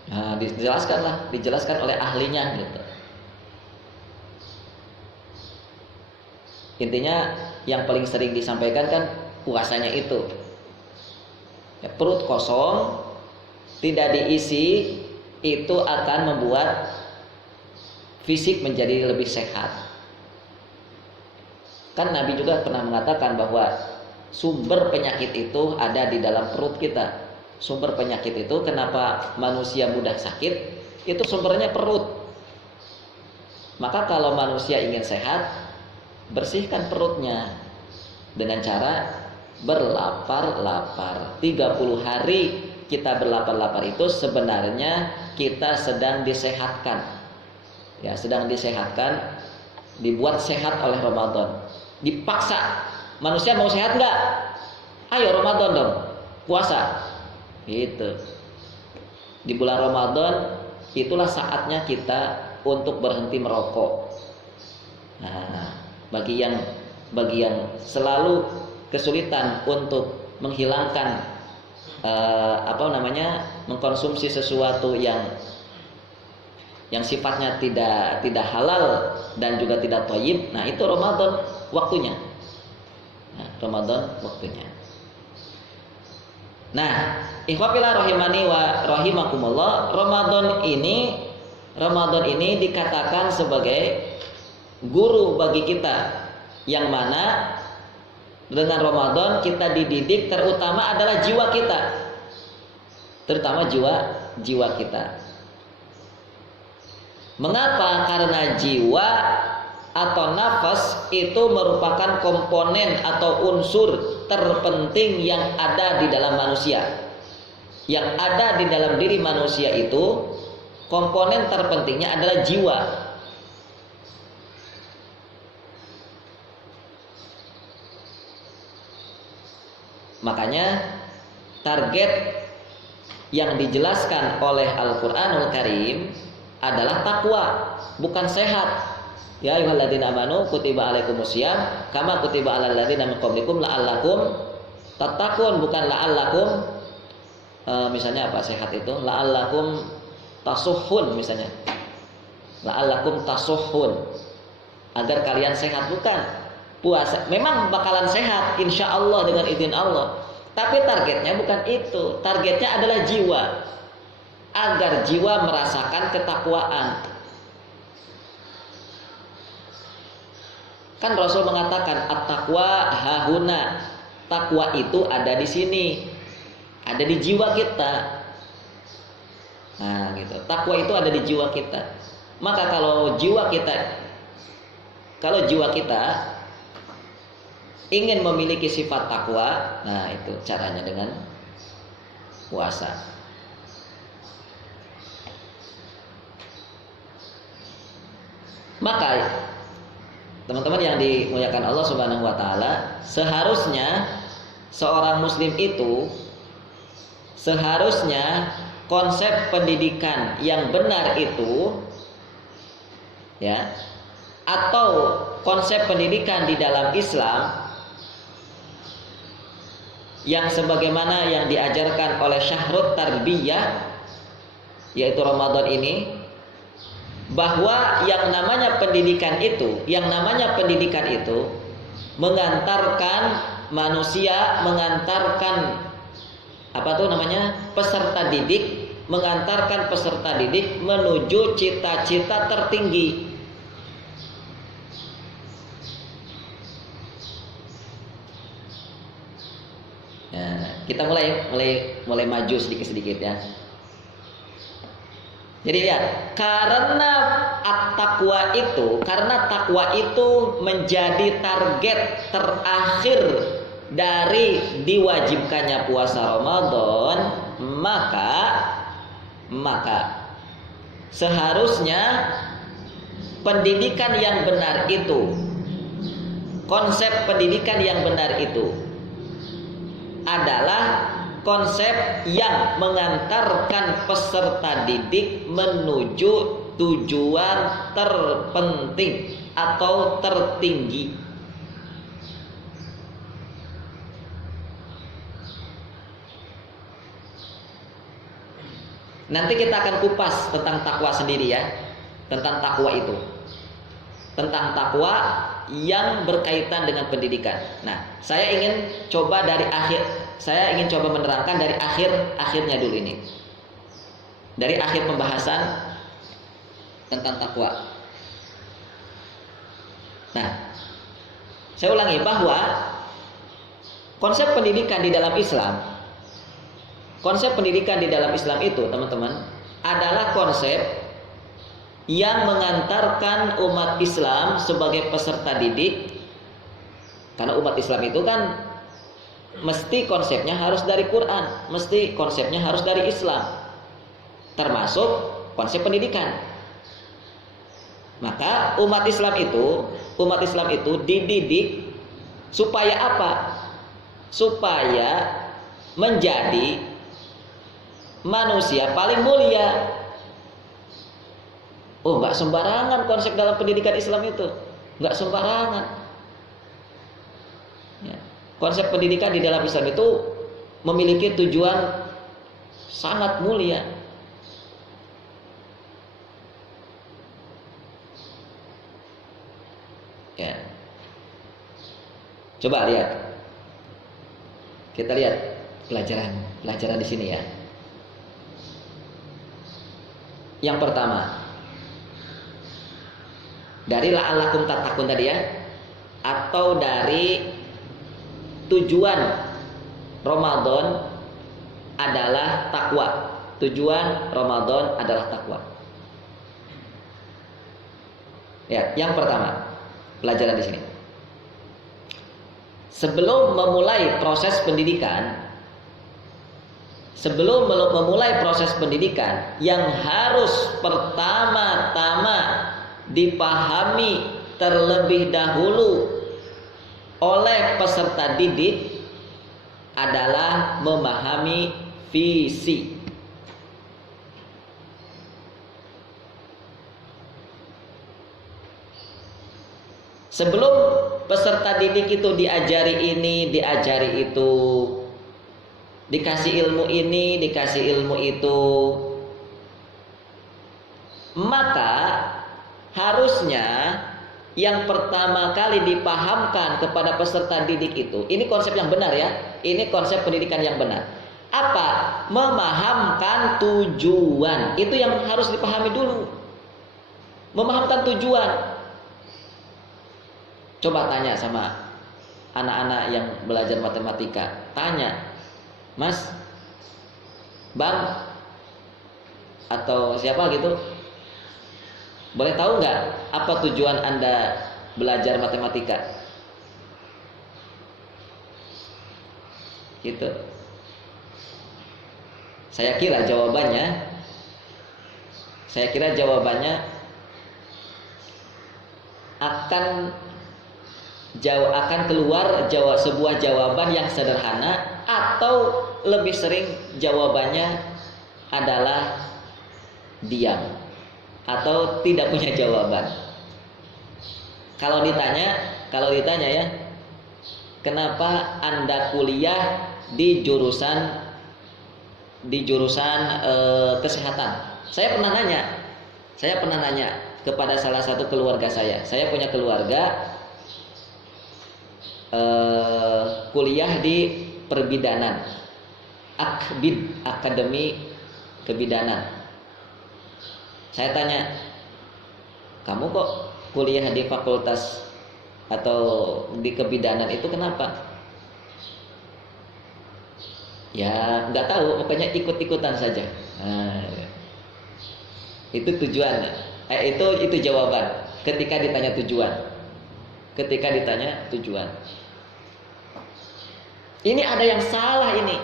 Nah, dijelaskan oleh ahlinya gitu. Intinya yang paling sering disampaikan kan puasanya itu. Ya, perut kosong tidak diisi itu akan membuat fisik menjadi lebih sehat. Kan Nabi juga pernah mengatakan bahwa sumber penyakit itu ada di dalam perut kita. Sumber penyakit itu, kenapa manusia mudah sakit? Itu sumbernya perut. Maka kalau manusia ingin sehat, bersihkan perutnya dengan cara berlapar-lapar. 30 hari kita berlapar-lapar itu sebenarnya kita sedang disehatkan. Ya, sedang disehatkan, dibuat sehat oleh Ramadan. Dipaksa. Manusia mau sehat nggak? Ayo Ramadan dong, puasa. Gitu. Di bulan Ramadan itulah saatnya kita untuk berhenti merokok. Nah, bagi yang selalu kesulitan untuk menghilangkan mengkonsumsi sesuatu yang sifatnya tidak halal dan juga tidak thayyib, nah itu Ramadan waktunya. Nah, ikhwafillah rahimani wa rahimakumullah, Ramadan ini dikatakan sebagai guru bagi kita, yang mana dengan Ramadan kita dididik, terutama adalah jiwa kita, terutama jiwa kita. Mengapa? Karena jiwa atau nafas itu merupakan komponen atau unsur terpenting yang ada di dalam manusia. Yang ada di dalam diri manusia itu, komponen terpentingnya adalah jiwa. Makanya target yang dijelaskan oleh Al-Qur'anul Karim adalah takwa, bukan sehat. Ya ayyuhalladzina amanu kutiba alaikumusiyam kama kutiba alal ladzina min qablikum la'allakum tattaqun, bukan la'allakum misalnya apa sehat itu? La'allakum tasuhun misalnya. La'allakum tasuhun, agar kalian sehat, bukan. Puasa memang bakalan sehat insyaallah dengan izin Allah, tapi targetnya bukan itu. Targetnya adalah jiwa, agar jiwa merasakan ketakwaan. Kan Rasul mengatakan at-taqwa hahuna, takwa itu ada di sini, ada di jiwa kita. Nah gitu, takwa itu ada di jiwa kita. Maka kalau jiwa kita ingin memiliki sifat takwa, nah itu caranya dengan puasa. Maka teman-teman yang dimuliakan Allah Subhanahu wa taala, seharusnya seorang muslim itu konsep pendidikan yang benar itu, ya, atau konsep pendidikan di dalam Islam yang sebagaimana yang diajarkan oleh Syahrut Tarbiyah, yaitu Ramadan ini, bahwa yang namanya pendidikan itu mengantarkan manusia, mengantarkan peserta didik menuju cita-cita tertinggi. Nah, kita mulai maju sedikit-sedikit ya. Jadi lihat, karena takwa itu menjadi target terakhir dari diwajibkannya puasa Ramadan, maka seharusnya pendidikan yang benar itu, konsep pendidikan yang benar itu adalah konsep yang mengantarkan peserta didik menuju tujuan terpenting atau tertinggi. Nanti kita akan kupas tentang takwa sendiri ya, tentang takwa itu. Tentang takwa yang berkaitan dengan pendidikan. Nah, saya ingin coba menerangkan dari akhirnya dulu ini. Dari akhir pembahasan tentang takwa. Nah, saya ulangi bahwa konsep pendidikan di dalam Islam itu, teman-teman, adalah konsep yang mengantarkan umat Islam sebagai peserta didik. Karena umat Islam itu kan mesti konsepnya harus dari Quran, mesti konsepnya harus dari Islam, termasuk konsep pendidikan. Maka umat Islam itu dididik supaya apa? Supaya menjadi manusia paling mulia. Oh, nggak sembarangan konsep dalam pendidikan Islam itu, nggak sembarangan. Ya. Konsep pendidikan di dalam Islam itu memiliki tujuan sangat mulia. Ya. Coba lihat, kita lihat pelajaran di sini ya. Yang pertama, dari la'allakum tattaqun tadi ya, atau dari tujuan Ramadan adalah takwa. Tujuan Ramadan adalah takwa. Ya, yang pertama, pelajaran di sini. Sebelum memulai proses pendidikan, yang harus pertama-tama dipahami terlebih dahulu oleh peserta didik adalah memahami visi. Sebelum peserta didik itu diajari ini, diajari itu, dikasih ilmu ini, dikasih ilmu itu, maka harusnya yang pertama kali dipahamkan kepada peserta didik itu, ini konsep yang benar ya, ini konsep pendidikan yang benar. Apa? Memahamkan tujuan. Itu yang harus dipahami dulu. Memahamkan tujuan. Coba tanya sama anak-anak yang belajar matematika. Tanya, Mas, Bang, atau siapa gitu, boleh tahu nggak apa tujuan Anda belajar matematika? Gitu. Saya kira jawabannya akan keluar sebuah jawaban yang sederhana, atau lebih sering jawabannya adalah diam atau tidak punya jawaban. Kalau ditanya ya, kenapa Anda kuliah di jurusan kesehatan? Saya pernah nanya kepada salah satu keluarga saya. Saya punya keluarga kuliah di perbidanan, akademi kebidanan. Saya tanya, kamu kok kuliah di fakultas atau di kebidanan itu kenapa? Ya nggak tahu, pokoknya ikut-ikutan saja. Nah, itu tujuan. Itu jawaban ketika ditanya tujuan. Ini ada yang salah ini.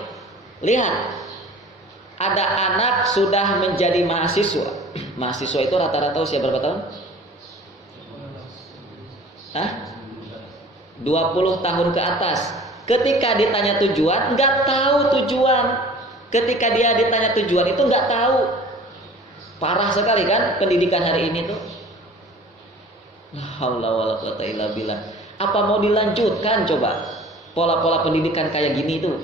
Lihat, ada anak sudah menjadi mahasiswa. Mahasiswa itu rata-rata usia berapa tahun? 20 tahun ke atas. Ketika ditanya tujuan, nggak tahu tujuan. Ketika dia ditanya tujuan itu nggak tahu. Parah sekali kan pendidikan hari ini tuh. La haula wala quwata illa billah. Apa mau dilanjutkan coba pola-pola pendidikan kayak gini tuh?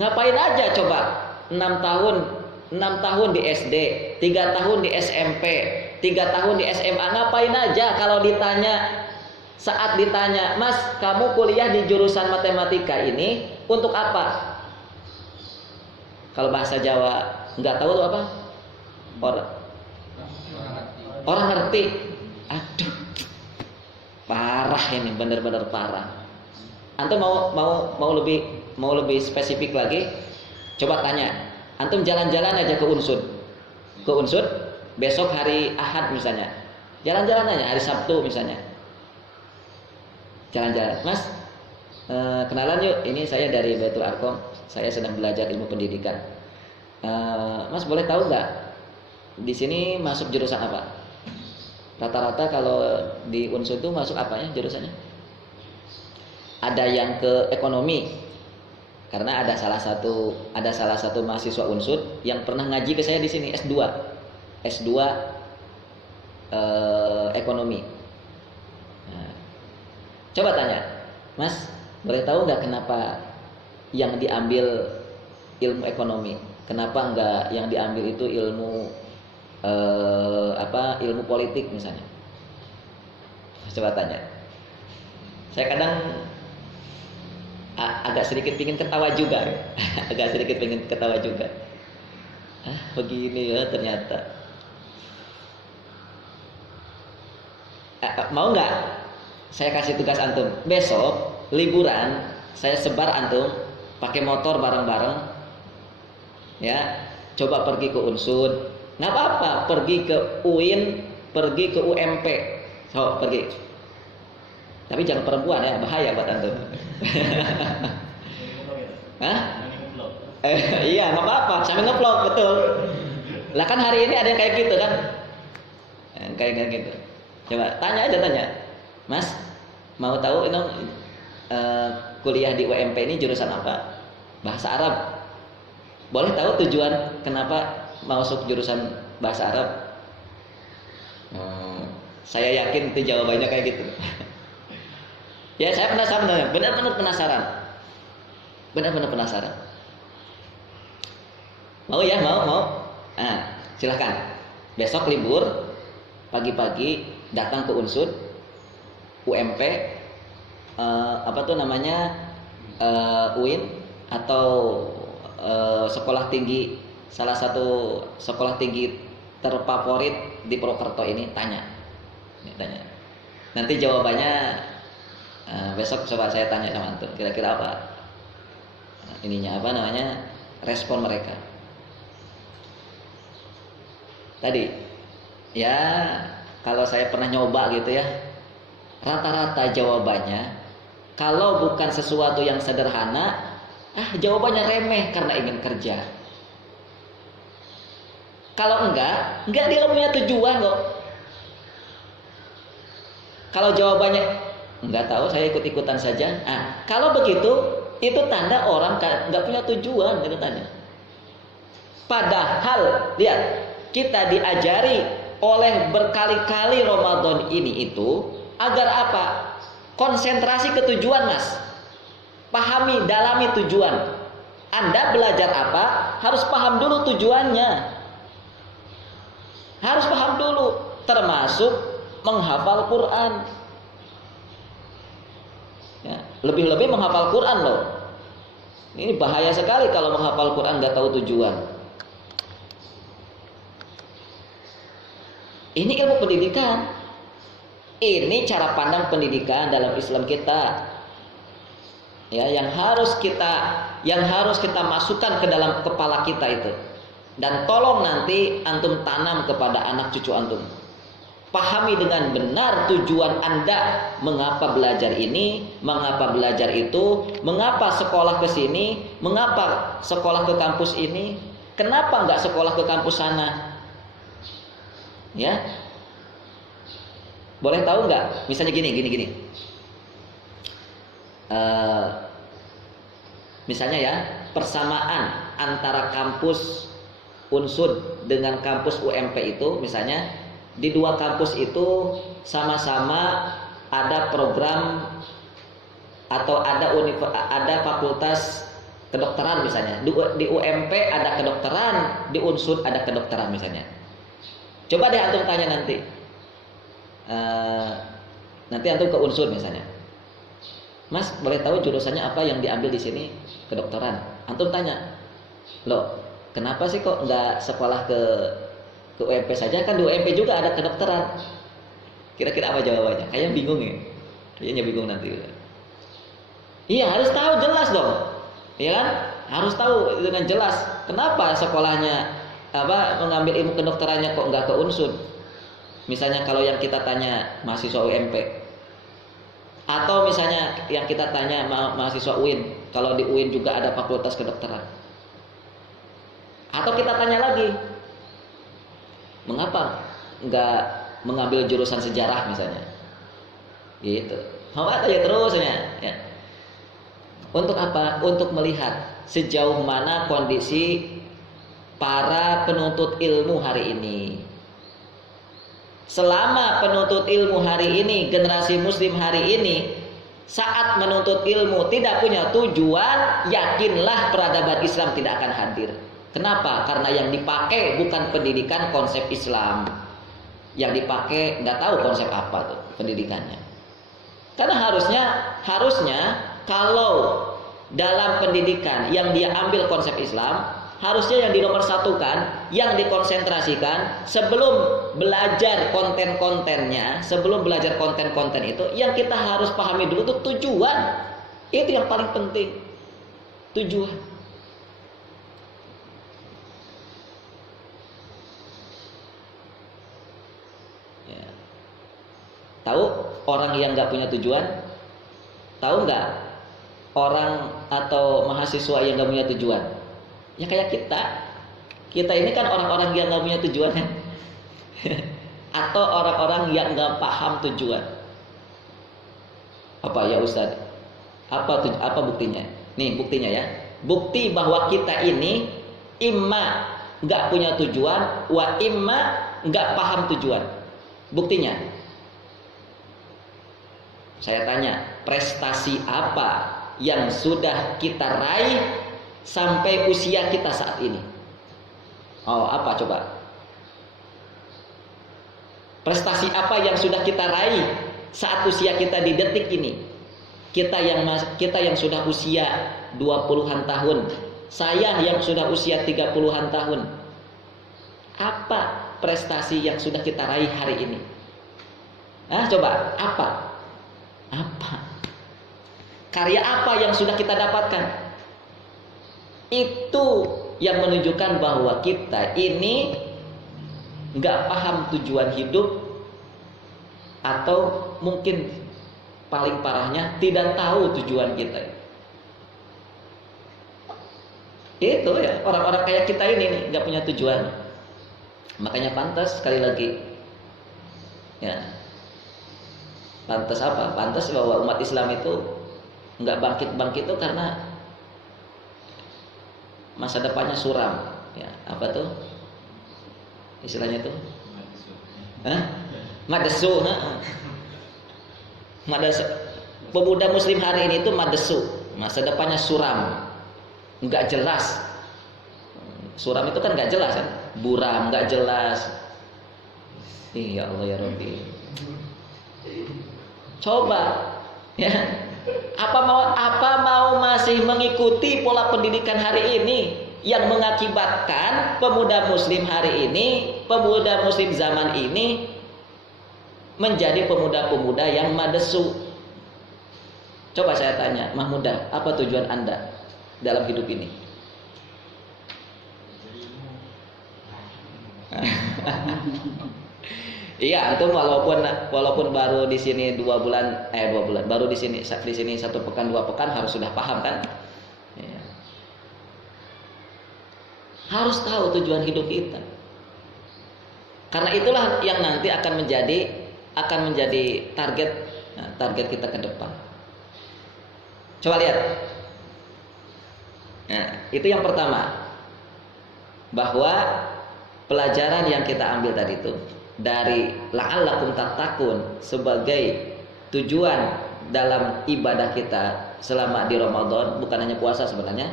Ngapain aja coba 6 tahun 6 tahun di SD, 3 tahun di SMP, 3 tahun di SMA, ngapain aja kalau ditanya, saat ditanya, Mas, kamu kuliah di jurusan matematika ini untuk apa? Kalau bahasa Jawa nggak tahu tuh apa? Orang ngerti. Aduh, parah ini, bener-bener parah. Antum mau lebih spesifik lagi? Coba tanya. Antum jalan-jalan aja ke Unsud, besok hari Ahad misalnya. Jalan-jalan aja hari Sabtu misalnya. Jalan-jalan, Mas, kenalan yuk. Ini saya dari Baitul Arqam. Saya sedang belajar ilmu pendidikan. Mas, boleh tahu nggak di sini masuk jurusan apa? Rata-rata kalau di Unsud itu masuk apanya jurusannya? Ada yang ke ekonomi, karena ada salah satu mahasiswa Unsud yang pernah ngaji ke saya di sini S2 ekonomi. Nah, coba tanya, Mas, boleh tahu nggak kenapa yang diambil ilmu ekonomi? Kenapa nggak yang diambil itu ilmu ilmu politik misalnya? Coba tanya. Saya kadang agak sedikit pingin ketawa juga. Begini ya ternyata. Mau nggak saya kasih tugas antum? Besok liburan saya sebar antum pakai motor bareng-bareng, ya, coba pergi ke Unsud. Nggak apa-apa, pergi ke UIN, pergi ke UMP, so pergi. Tapi jangan perempuan ya, bahaya buat antum. Hah? Iya, nggak apa-apa, sambil ngeplok, betul. Lah kan hari ini ada yang kayak gitu kan? Kayak gitu. Coba tanya, Mas, mau tahu ini kuliah di UMP ini jurusan apa? Bahasa Arab. Boleh tahu tujuan kenapa masuk jurusan bahasa Arab? Saya yakin itu jawabannya kayak gitu. Ya, saya penasaran, benar-benar penasaran. Mau ya, mau. Silahkan. Besok libur, pagi-pagi datang ke Unsud, UMP, UIN atau sekolah tinggi, salah satu sekolah tinggi terfavorit di Purwokerto ini, tanya. Nanti jawabannya besok coba saya tanya sama antum, kira-kira apa respon mereka. Tadi ya, kalau saya pernah nyoba gitu ya, rata-rata jawabannya kalau bukan sesuatu yang sederhana, jawabannya remeh karena ingin kerja. Kalau enggak dia punya tujuan kok. Kalau jawabannya enggak tahu, saya ikut-ikutan saja. Kalau begitu, itu tanda orang enggak punya tujuan, itu tanda. Padahal lihat, kita diajari oleh berkali-kali Ramadan ini itu agar apa? Konsentrasi ke tujuan, Mas. Pahami, dalami tujuan. Anda belajar apa? Harus paham dulu tujuannya. Harus paham dulu, termasuk menghafal Quran. Ya, lebih-lebih menghafal Quran loh. Ini bahaya sekali kalau menghafal Quran nggak tahu tujuan. Ini ilmu pendidikan. Ini cara pandang pendidikan dalam Islam kita. Ya, yang harus kita masukkan ke dalam kepala kita itu. Dan tolong nanti antum tanam kepada anak cucu antum. Pahami dengan benar tujuan Anda, mengapa belajar ini, mengapa belajar itu, mengapa sekolah ke sini, mengapa sekolah ke kampus ini, kenapa nggak sekolah ke kampus sana? Ya, boleh tahu nggak? Misalnya gini. Misalnya ya, persamaan antara kampus Unsud dengan kampus UMP itu, misalnya di dua kampus itu sama-sama ada program atau ada fakultas kedokteran misalnya. Di UMP ada kedokteran, di Unsud ada kedokteran misalnya. Coba deh antum tanya nanti. Nanti antum ke Unsud misalnya. Mas, boleh tahu jurusannya apa yang diambil di sini? Kedokteran. Antum tanya, loh, kenapa sih kok nggak sekolah ke UMP saja? Kan di UMP juga ada kedokteran. Kira-kira apa jawabannya? Kayaknya bingung ya. Kayaknya bingung nanti. Iya, harus tahu jelas dong. Iya kan? Harus tahu dengan jelas. Kenapa sekolahnya mengambil ilmu kedokterannya kok nggak ke Unsud? Misalnya kalau yang kita tanya mahasiswa UMP, atau misalnya yang kita tanya mahasiswa UIN, kalau di UIN juga ada fakultas kedokteran. Atau kita tanya lagi, mengapa nggak mengambil jurusan sejarah misalnya? Gitu. Mau tanya terusnya. Ya. Untuk apa? Untuk melihat sejauh mana kondisi para penuntut ilmu hari ini. Selama penuntut ilmu hari ini, generasi muslim hari ini, saat menuntut ilmu tidak punya tujuan, yakinlah peradaban Islam tidak akan hadir. Kenapa? Karena yang dipakai bukan pendidikan konsep Islam. Yang dipakai nggak tahu konsep apa tuh pendidikannya. Karena harusnya kalau dalam pendidikan yang dia ambil konsep Islam, harusnya yang dinomorsatukan, yang dikonsentrasikan sebelum belajar konten-kontennya, sebelum belajar konten-konten itu, yang kita harus pahami dulu tuh tujuan. Itu yang paling penting. Tujuan. Ya. Tahu orang yang nggak punya tujuan? Tahu nggak orang atau mahasiswa yang nggak punya tujuan? Ya kayak kita ini kan orang-orang yang nggak punya tujuan kan? Atau orang-orang yang nggak paham tujuan. Apa ya Ustaz? Apa buktinya? Nih buktinya ya. Bukti bahwa kita ini imma nggak punya tujuan, wa imma nggak paham tujuan. Buktinya, saya tanya, prestasi apa yang sudah kita raih sampai usia kita saat ini? Oh, apa coba? Prestasi apa yang sudah kita raih saat usia kita di detik ini? Kita yang sudah usia 20-an tahun, saya yang sudah usia 30-an tahun. Apa prestasi yang sudah kita raih hari ini? Coba, apa? Karya apa yang sudah kita dapatkan? Itu yang menunjukkan bahwa kita ini nggak paham tujuan hidup, atau mungkin paling parahnya tidak tahu tujuan kita. Itu ya, orang-orang kayak kita ini nih nggak punya tujuan. Makanya pantas sekali lagi, ya, pantas apa? Pantas bahwa umat Islam itu nggak bangkit itu karena masa depannya suram, ya. Apa tuh istilahnya tuh? Madesu. Pemuda Muslim hari ini tuh madesu, masa depannya suram, nggak jelas. Suram itu kan nggak jelas kan, buram, nggak jelas. Ya Allah ya Rabbi. Coba, ya. Apa mau masih mengikuti pola pendidikan hari ini yang mengakibatkan pemuda muslim hari ini, pemuda muslim zaman ini menjadi pemuda-pemuda yang madesu? Coba saya tanya, Mahmudah, apa tujuan Anda dalam hidup ini? Iya, antum walaupun baru di sini 2 bulan, baru di sini 1 pekan 2 pekan harus sudah paham kan? Ya. Harus tahu tujuan hidup kita. Karena itulah yang nanti akan menjadi target kita ke depan. Coba lihat. Nah, itu yang pertama. Bahwa pelajaran yang kita ambil tadi itu dari la'allakum tattaqun sebagai tujuan dalam ibadah kita selama di Ramadan, bukan hanya puasa sebenarnya,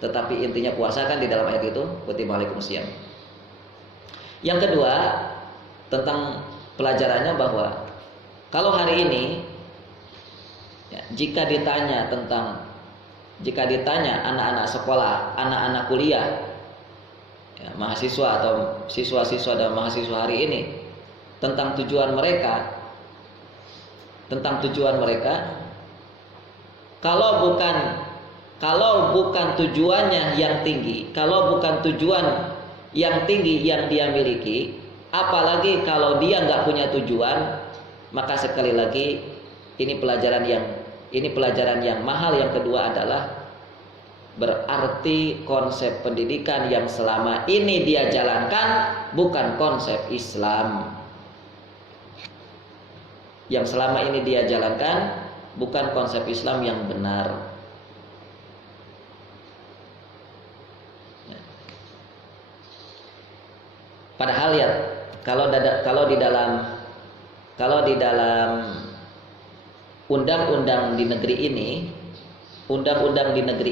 Tetapi intinya puasa kan di dalam ayat itu, kutiba alaikumusiyam. Yang kedua, tentang pelajarannya bahwa kalau hari ini ya, jika ditanya anak-anak sekolah, anak-anak kuliah, ya, mahasiswa atau siswa-siswa dan mahasiswa hari ini tentang tujuan mereka, kalau bukan tujuannya yang tinggi, kalau bukan tujuan yang tinggi yang dia miliki, apalagi kalau dia nggak punya tujuan, maka sekali lagi ini pelajaran yang mahal. Yang kedua adalah berarti konsep pendidikan yang selama ini dia jalankan bukan konsep Islam. Yang selama ini dia jalankan bukan konsep Islam yang benar. Padahal ya kalau di dalam undang-undang di negeri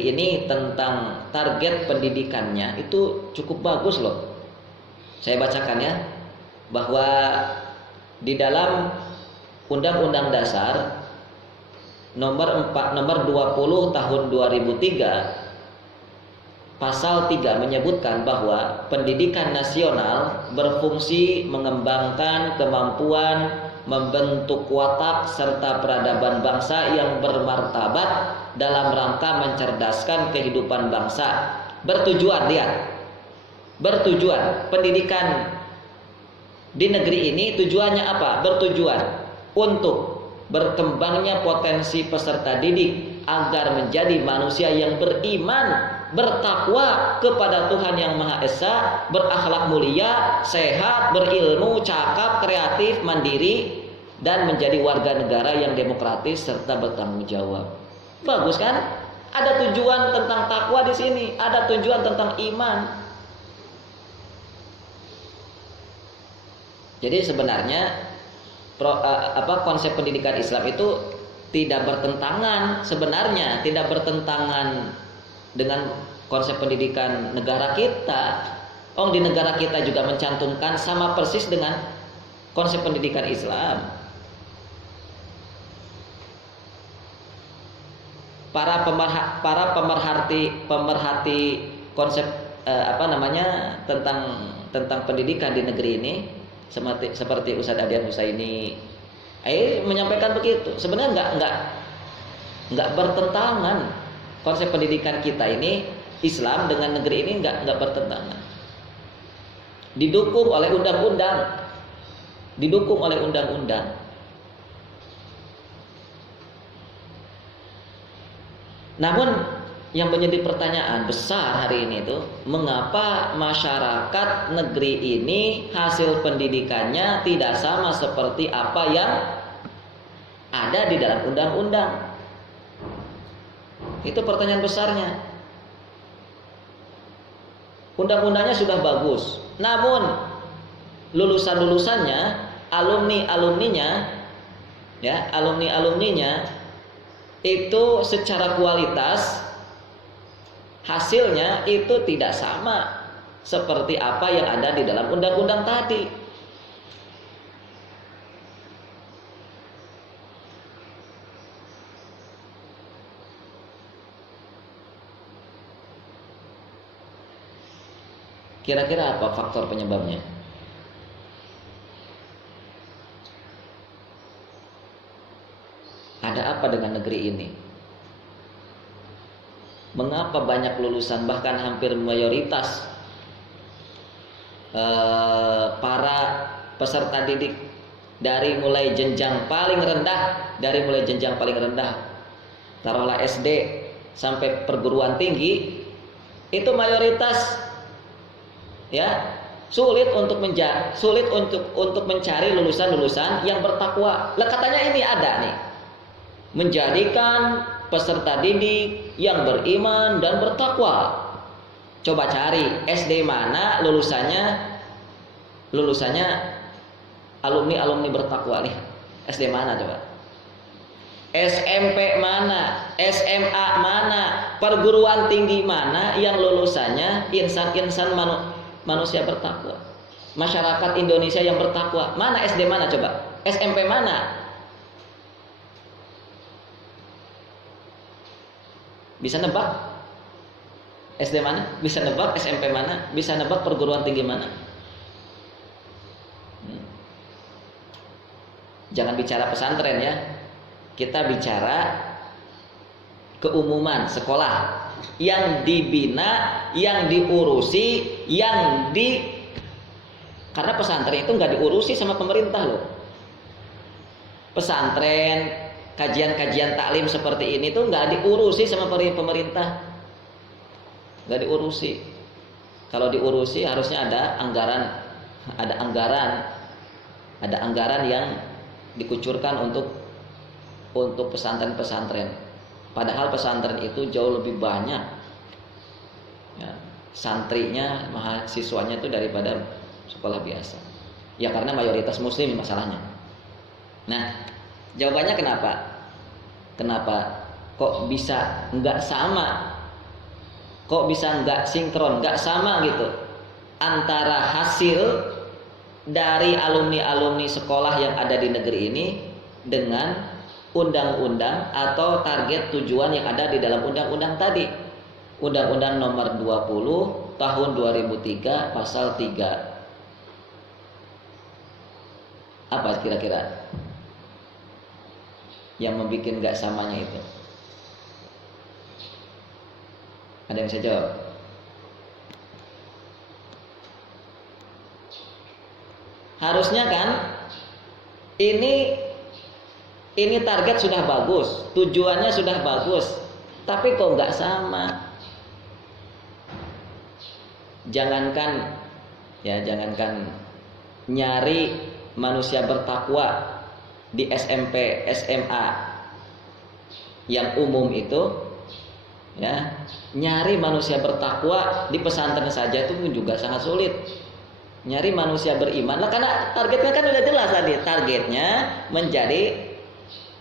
ini tentang target pendidikannya itu cukup bagus loh. Saya bacakan ya, bahwa di dalam Undang-Undang Dasar nomor 20 tahun 2003 Pasal 3 menyebutkan bahwa pendidikan nasional berfungsi mengembangkan kemampuan membentuk watak serta peradaban bangsa yang bermartabat dalam rangka mencerdaskan kehidupan bangsa. Bertujuan pendidikan di negeri ini tujuannya apa? Bertujuan untuk berkembangnya potensi peserta didik agar menjadi manusia yang beriman, bertakwa kepada Tuhan Yang Maha Esa, berakhlak mulia, sehat, berilmu, cakap, kreatif, mandiri, dan menjadi warga negara yang demokratis serta bertanggung jawab. Bagus kan? Ada tujuan tentang takwa di sini, ada tujuan tentang iman. Jadi sebenarnya konsep pendidikan Islam itu tidak bertentangan dengan konsep pendidikan negara kita. Di negara kita juga mencantumkan sama persis dengan konsep pendidikan Islam. Para pemerhati konsep tentang pendidikan di negeri ini seperti Ustadz Adian Husaini menyampaikan begitu. Sebenarnya nggak bertentangan. Konsep pendidikan kita ini Islam dengan negeri ini nggak bertentangan. Didukung oleh undang-undang. Namun yang menjadi pertanyaan besar hari ini itu, mengapa masyarakat negeri ini hasil pendidikannya tidak sama seperti apa yang ada di dalam undang-undang? Itu pertanyaan besarnya. Undang-undangnya sudah bagus, namun lulusan-lulusannya, alumni-alumninya itu secara kualitas hasilnya itu tidak sama seperti apa yang ada di dalam undang-undang tadi. Kira-kira apa faktor penyebabnya? Ada apa dengan negeri ini? Mengapa banyak lulusan, bahkan hampir mayoritas para peserta didik dari mulai jenjang paling rendah, taruhlah SD sampai perguruan tinggi, itu mayoritas sulit untuk mencari lulusan-lulusan yang bertakwa. Lah katanya ini ada nih, menjadikan peserta didik yang beriman dan bertakwa. Coba cari SD mana lulusannya alumni bertakwa nih. SD mana coba? SMP mana, SMA mana, perguruan tinggi mana yang lulusannya insan-insan manusia bertakwa, masyarakat Indonesia yang bertakwa. Mana SD mana coba, SMP mana? Bisa nebak SD mana? Bisa nebak SMP mana? Bisa nebak perguruan tinggi mana? Jangan bicara pesantren ya. Kita bicara keumuman sekolah yang dibina, yang diurusi, karena pesantren itu nggak diurusi sama pemerintah loh. Pesantren, kajian-kajian taklim seperti ini tuh nggak diurusi sama pemerintah, nggak diurusi. Kalau diurusi harusnya ada anggaran yang dikucurkan untuk pesantren-pesantren. Padahal pesantren itu jauh lebih banyak ya, santrinya, mahasiswanya itu daripada sekolah biasa. Ya karena mayoritas muslim masalahnya. Nah, jawabannya kenapa? Kenapa kok bisa nggak sama? Kok bisa nggak sinkron, nggak sama gitu antara hasil dari alumni-alumni sekolah yang ada di negeri ini dengan undang-undang atau target tujuan yang ada di dalam undang-undang tadi. Undang-Undang nomor 20 tahun 2003 pasal 3. Apa kira-kira yang membuat nggak samanya itu? Ada yang bisa jawab? Harusnya kan ini target sudah bagus, tujuannya sudah bagus, tapi kok nggak sama? Jangankan nyari manusia bertakwa di SMP, SMA yang umum itu, ya, nyari manusia bertakwa di pesantren saja itu pun juga sangat sulit. Nyari manusia beriman lah, karena targetnya kan udah jelas tadi, targetnya menjadi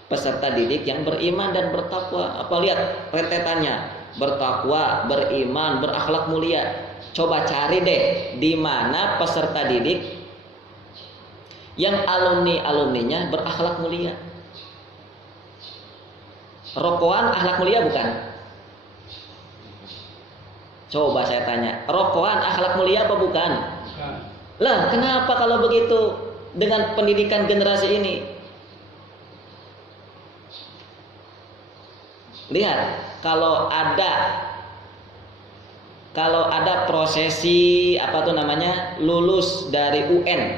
peserta didik yang beriman dan bertakwa. Apa, lihat rentetannya: bertakwa, beriman, berakhlak mulia. Coba cari deh di mana peserta didik yang alumninya berakhlak mulia. Rokokan akhlak mulia bukan? Coba saya tanya, rokokan akhlak mulia apa bukan? Bukan. Lah, kenapa kalau begitu dengan pendidikan generasi ini? Lihat, kalau ada prosesi apa tuh namanya, lulus dari UN,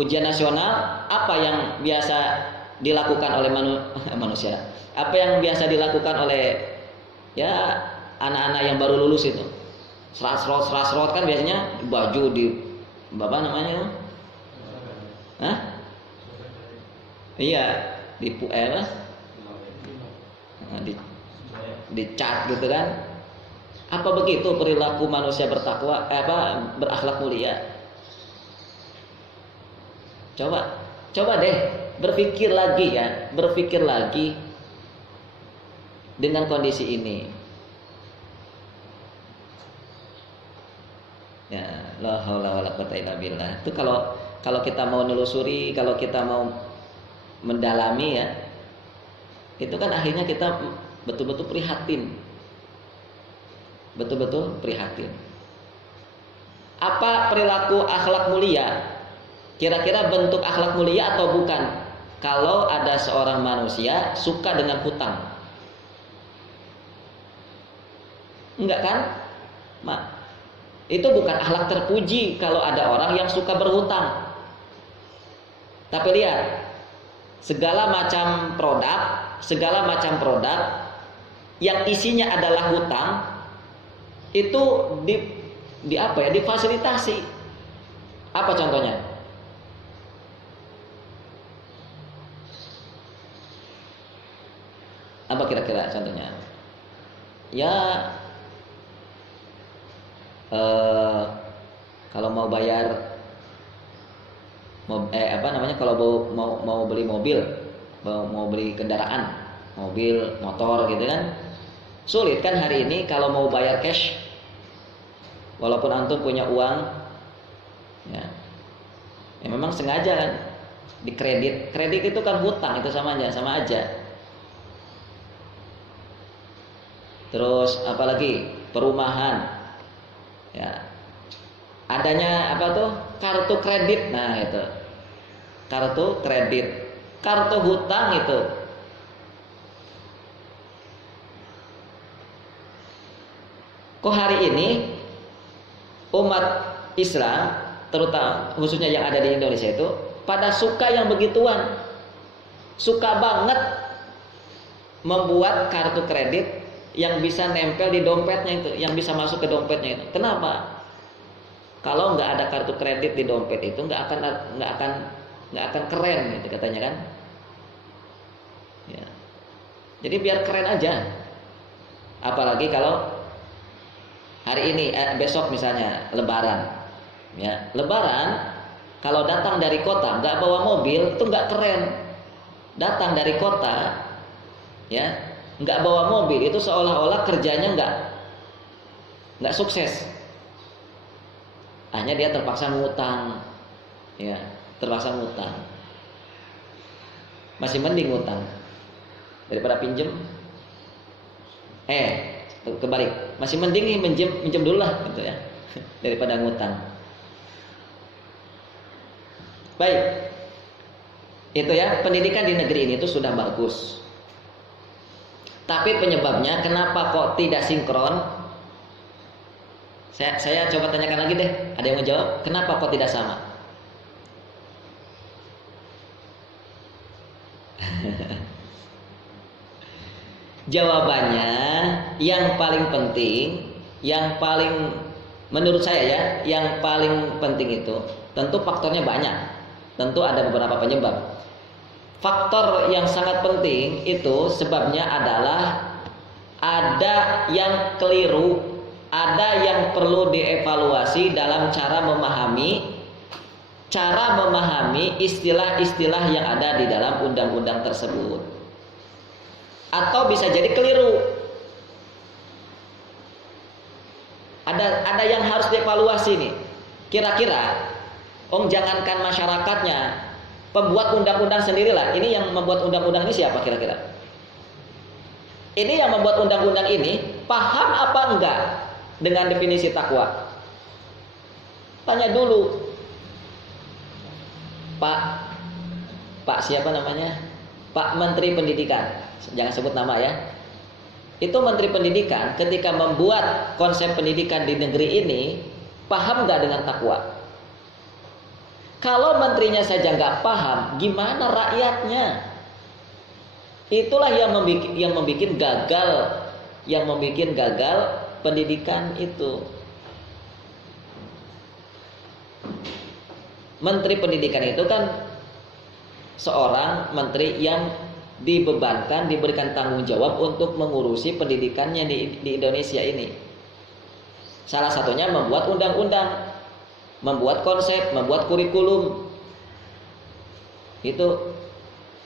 ujian nasional, apa yang biasa dilakukan oleh manusia? Apa yang biasa dilakukan oleh ya anak-anak yang baru lulus itu? Serat-serot kan biasanya, baju di apa namanya? Hah? Iya, dicat gitu kan? Apa begitu perilaku manusia bertakwa, berakhlak mulia? Coba deh berpikir lagi dengan kondisi ini. Ya, la haula wala quwata illa billah. Itu kalau kita mau nelusuri, kalau kita mau mendalami ya, itu kan akhirnya kita betul-betul prihatin. Apa perilaku akhlak mulia? Kira-kira bentuk akhlak mulia atau bukan? Kalau ada seorang manusia suka dengan hutang. Enggak kan? Itu bukan akhlak terpuji kalau ada orang yang suka berhutang. Tapi lihat, segala macam produk yang isinya adalah hutang itu difasilitasi. Apa contohnya? Apa kira-kira contohnya? Ya, kalau mau bayar kalau mau beli mobil, mau beli kendaraan, mobil, motor gitu kan. Sulit kan hari ini kalau mau bayar cash, walaupun antum punya uang, ya, memang sengaja kan dikredit. Kredit itu kan hutang, itu sama aja. Terus apalagi perumahan, ya, adanya kartu kredit. Nah itu kartu kredit, kartu hutang itu. Kok hari ini umat Islam, terutama khususnya yang ada di Indonesia itu, pada suka yang begituan, suka banget membuat kartu kredit yang bisa nempel di dompetnya itu, yang bisa masuk ke dompetnya itu. Kenapa? Kalau nggak ada kartu kredit di dompet itu nggak akan keren gitu katanya kan. Ya. Jadi biar keren aja. Apalagi kalau hari ini besok misalnya Lebaran, ya, Lebaran kalau datang dari kota nggak bawa mobil itu nggak keren. Datang dari kota, ya, nggak bawa mobil itu seolah-olah kerjanya nggak sukses. Hanya dia terpaksa ngutang, ya, terpaksa ngutang. Masih mending ngutang daripada pinjem. Kebalik, masih mending nih minjem dulu lah gitu ya, daripada ngutang. Baik, itu ya, pendidikan di negeri ini itu sudah bagus. Tapi penyebabnya kenapa kok tidak sinkron? Saya coba tanyakan lagi deh. Ada yang mau jawab? Kenapa kok tidak sama? Jawabannya yang paling penting, yang paling menurut saya ya, yang paling penting itu tentu faktornya banyak. Tentu ada beberapa penyebab. Faktor yang sangat penting itu sebabnya adalah ada yang keliru, ada yang perlu dievaluasi dalam cara memahami istilah-istilah yang ada di dalam undang-undang tersebut. Atau bisa jadi keliru. Ada yang harus dievaluasi nih. Kira-kira, jangankan masyarakatnya, pembuat undang-undang sendirilah. Ini yang membuat undang-undang ini siapa kira-kira? Ini yang membuat undang-undang ini paham apa enggak dengan definisi takwa? Tanya dulu. Pak siapa namanya? Pak Menteri Pendidikan. Jangan sebut nama ya. Itu Menteri Pendidikan ketika membuat konsep pendidikan di negeri ini, paham enggak dengan takwa? Kalau menterinya saja nggak paham, gimana rakyatnya? Itulah yang membuat gagal pendidikan itu. Menteri Pendidikan itu kan seorang menteri yang diberikan tanggung jawab untuk mengurusi pendidikannya di Indonesia ini. Salah satunya membuat undang-undang, membuat konsep, membuat kurikulum. Itu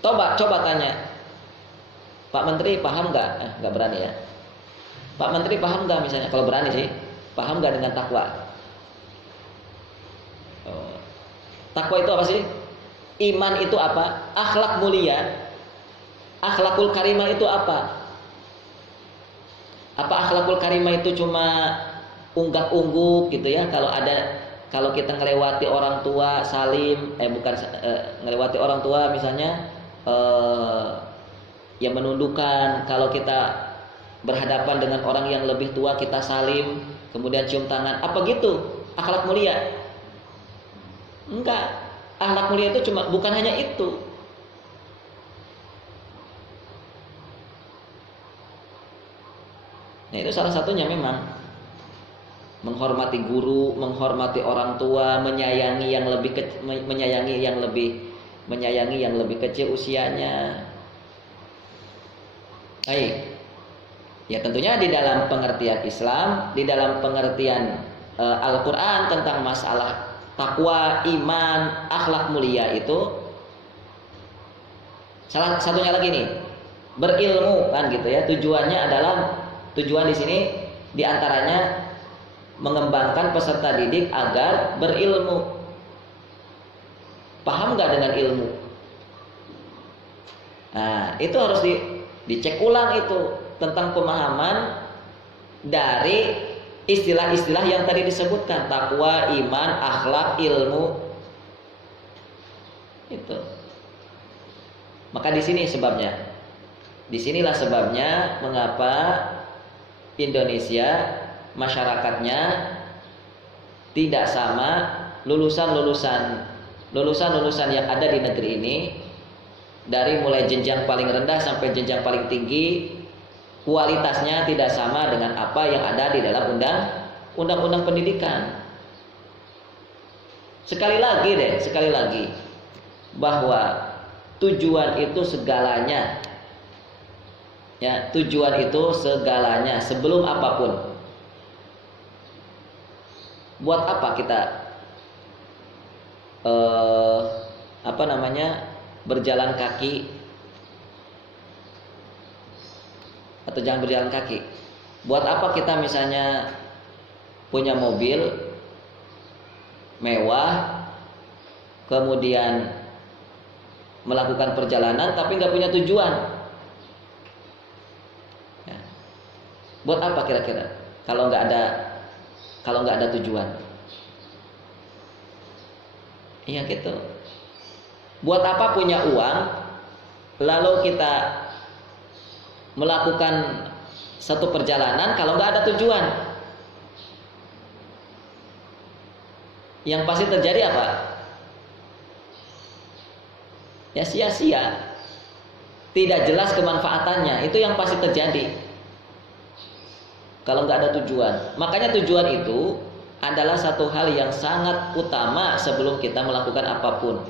coba tanya, Pak Menteri paham nggak? Nggak berani ya. Pak Menteri paham nggak misalnya? Kalau berani sih, paham nggak dengan takwa? Takwa itu apa sih? Iman itu apa? Akhlak mulia, akhlakul karimah itu apa? Apa akhlakul karimah itu cuma unggah-ungguh gitu ya? Kalau kita ngelewati orang tua salim, ngelewati orang tua misalnya yang menundukkan. Kalau kita berhadapan dengan orang yang lebih tua kita salim, kemudian cium tangan. Apa gitu? Akhlak mulia? Enggak. Akhlak mulia itu bukan hanya itu. Nah, itu salah satunya memang menghormati guru, menghormati orang tua, menyayangi yang lebih kecil usianya. Baik. Ya tentunya di dalam pengertian Islam, di dalam pengertian Al-Quran tentang masalah takwa, iman, akhlak mulia itu salah satunya lagi nih, berilmu kan gitu ya. Tujuan di sini diantaranya mengembangkan peserta didik agar berilmu. Paham nggak dengan ilmu? Nah, itu harus dicek ulang itu tentang pemahaman dari istilah-istilah yang tadi disebutkan, takwa, iman, akhlak, ilmu. Itu. Maka di sini sebabnya. Disinilah sebabnya mengapa Indonesia masyarakatnya tidak sama lulusan-lulusan yang ada di negeri ini, dari mulai jenjang paling rendah sampai jenjang paling tinggi, kualitasnya tidak sama dengan apa yang ada di dalam undang-undang pendidikan. Sekali lagi bahwa tujuan itu segalanya. Ya, tujuan itu segalanya sebelum apapun. Buat apa kita berjalan kaki, atau jangan berjalan kaki. Buat apa kita misalnya punya mobil mewah, kemudian melakukan perjalanan tapi nggak punya tujuan? Ya. Buat apa kira-kira kalau nggak ada tujuan? Iya gitu. Buat apa punya uang lalu kita melakukan satu perjalanan kalau nggak ada tujuan? Yang pasti terjadi apa? Ya sia-sia. Tidak jelas kemanfaatannya. Itu yang pasti terjadi kalau nggak ada tujuan. Makanya tujuan itu adalah satu hal yang sangat utama sebelum kita melakukan apapun.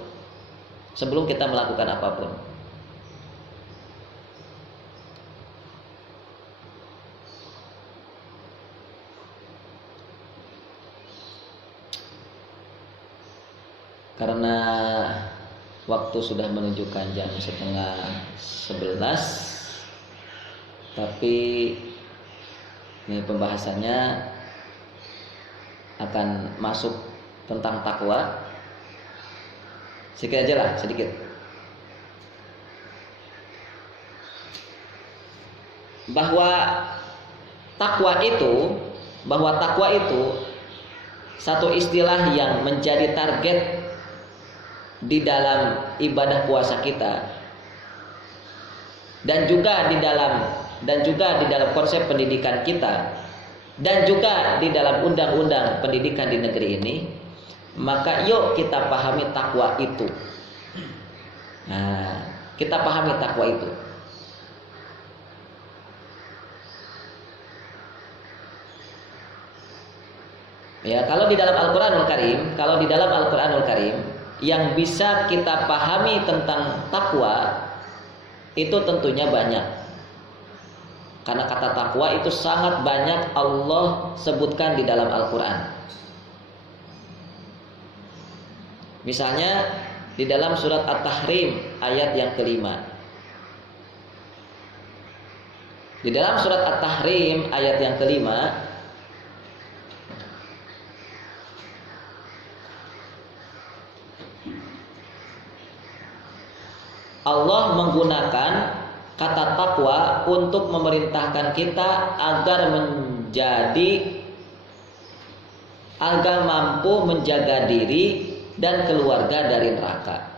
Karena waktu sudah menunjukkan jam 10:30, tapi ini pembahasannya akan masuk tentang takwa. Sedikit aja lah, sedikit. Bahwa takwa itu satu istilah yang menjadi target di dalam ibadah puasa kita, dan juga di dalam konsep pendidikan kita, dan juga di dalam undang-undang pendidikan di negeri ini. Maka yuk kita pahami takwa itu. Nah, kita pahami takwa itu. Ya, kalau di dalam Al-Qur'anul Karim, yang bisa kita pahami tentang takwa itu tentunya banyak. Karena kata takwa itu sangat banyak Allah sebutkan di dalam Al-Qur'an. Misalnya di dalam surat At-Tahrim ayat yang kelima. Di dalam surat At-Tahrim ayat yang kelima, Allah menggunakan kata takwa untuk memerintahkan kita agar mampu menjaga diri dan keluarga dari neraka.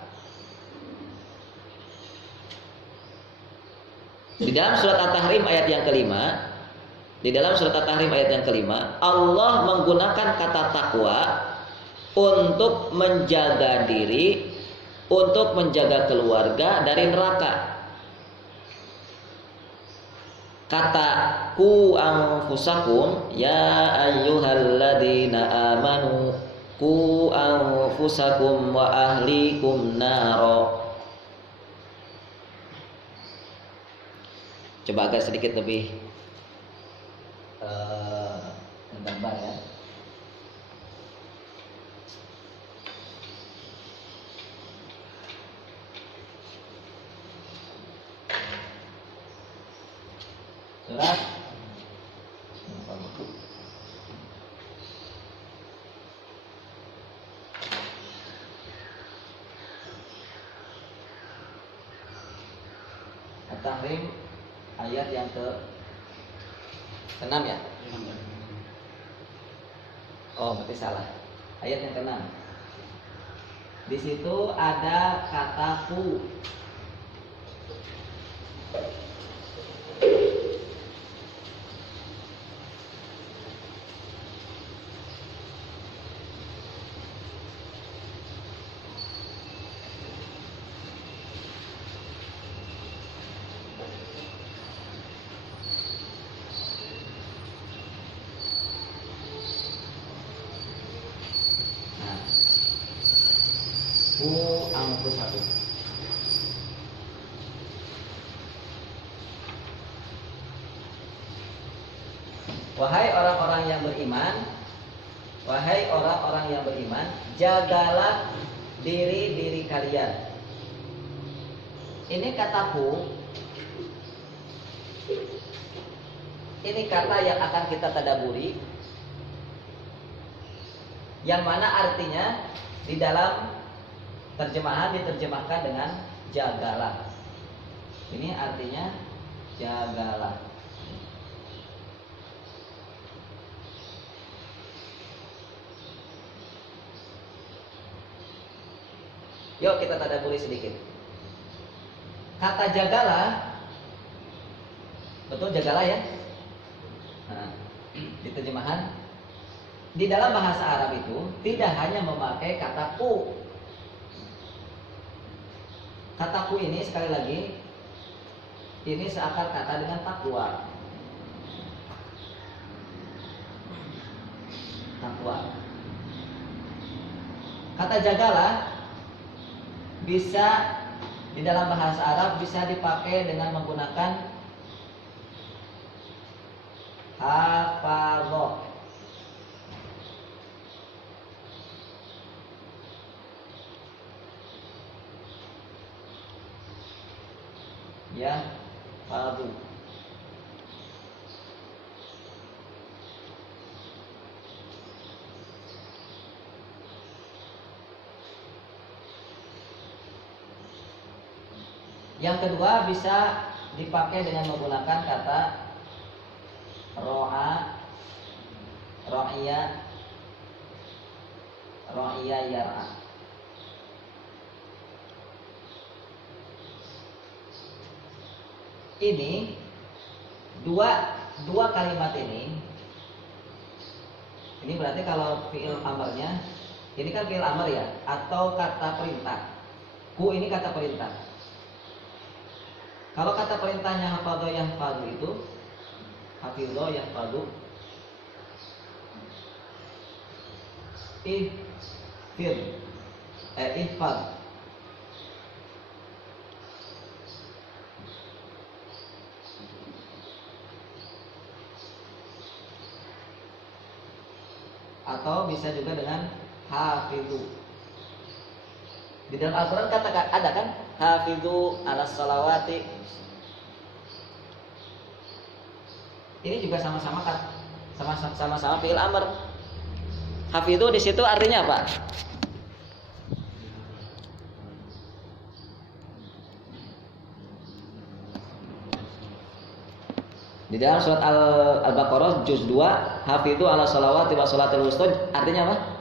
Di dalam surat At-Tahrim ayat yang kelima, Allah menggunakan kata takwa untuk menjaga diri, untuk menjaga keluarga dari neraka. Kata ku anfusakum ya ayyuhalladzina amanu ku anfusakum wa ahlikum naro. Coba agak sedikit lebih gambar ya. At-Tahrim ayat yang ke-6 ya? Oh, berarti salah. Ayat yang ke-6. Di situ ada kata ku. Ku anfusakum. Wahai orang-orang yang beriman, wahai orang-orang yang beriman, jagalah diri-diri kalian. Ini kataku, ini kata yang akan kita tadaburi, yang mana artinya di dalam terjemahan diterjemahkan dengan jagalah. Ini artinya jagalah. Yuk kita tadaburi sedikit. Kata jagalah, betul jagalah ya? Nah, di terjemahan di dalam bahasa Arab itu tidak hanya memakai kata ku. Kata ku ini sekali lagi ini seakar kata dengan takwa. Takwa. Kata jagalah bisa di dalam bahasa Arab bisa dipakai dengan menggunakan hafadho. Ya, fadhu. Yang kedua bisa dipakai dengan menggunakan kata ro'a, ro'iyah, ro'iyah yar'a. Ini dua kalimat ini berarti kalau fi'il amarnya ini kan fi'il amar ya, atau kata perintah. Ku ini kata perintah. Kalau kata perintahnya hafadho yahfadhu itu hafidho yahfadhu, ihfad. Atau bisa juga dengan hafidhu. Di dalam Al-Quran kata ada kan hafidhu alas salawati. Ini juga sama-sama fi'il amr. Hafidhu di situ artinya apa? Di dalam surat Al-Baqarah juz 2, hafidhu ala salawati wa salatil wusta artinya apa?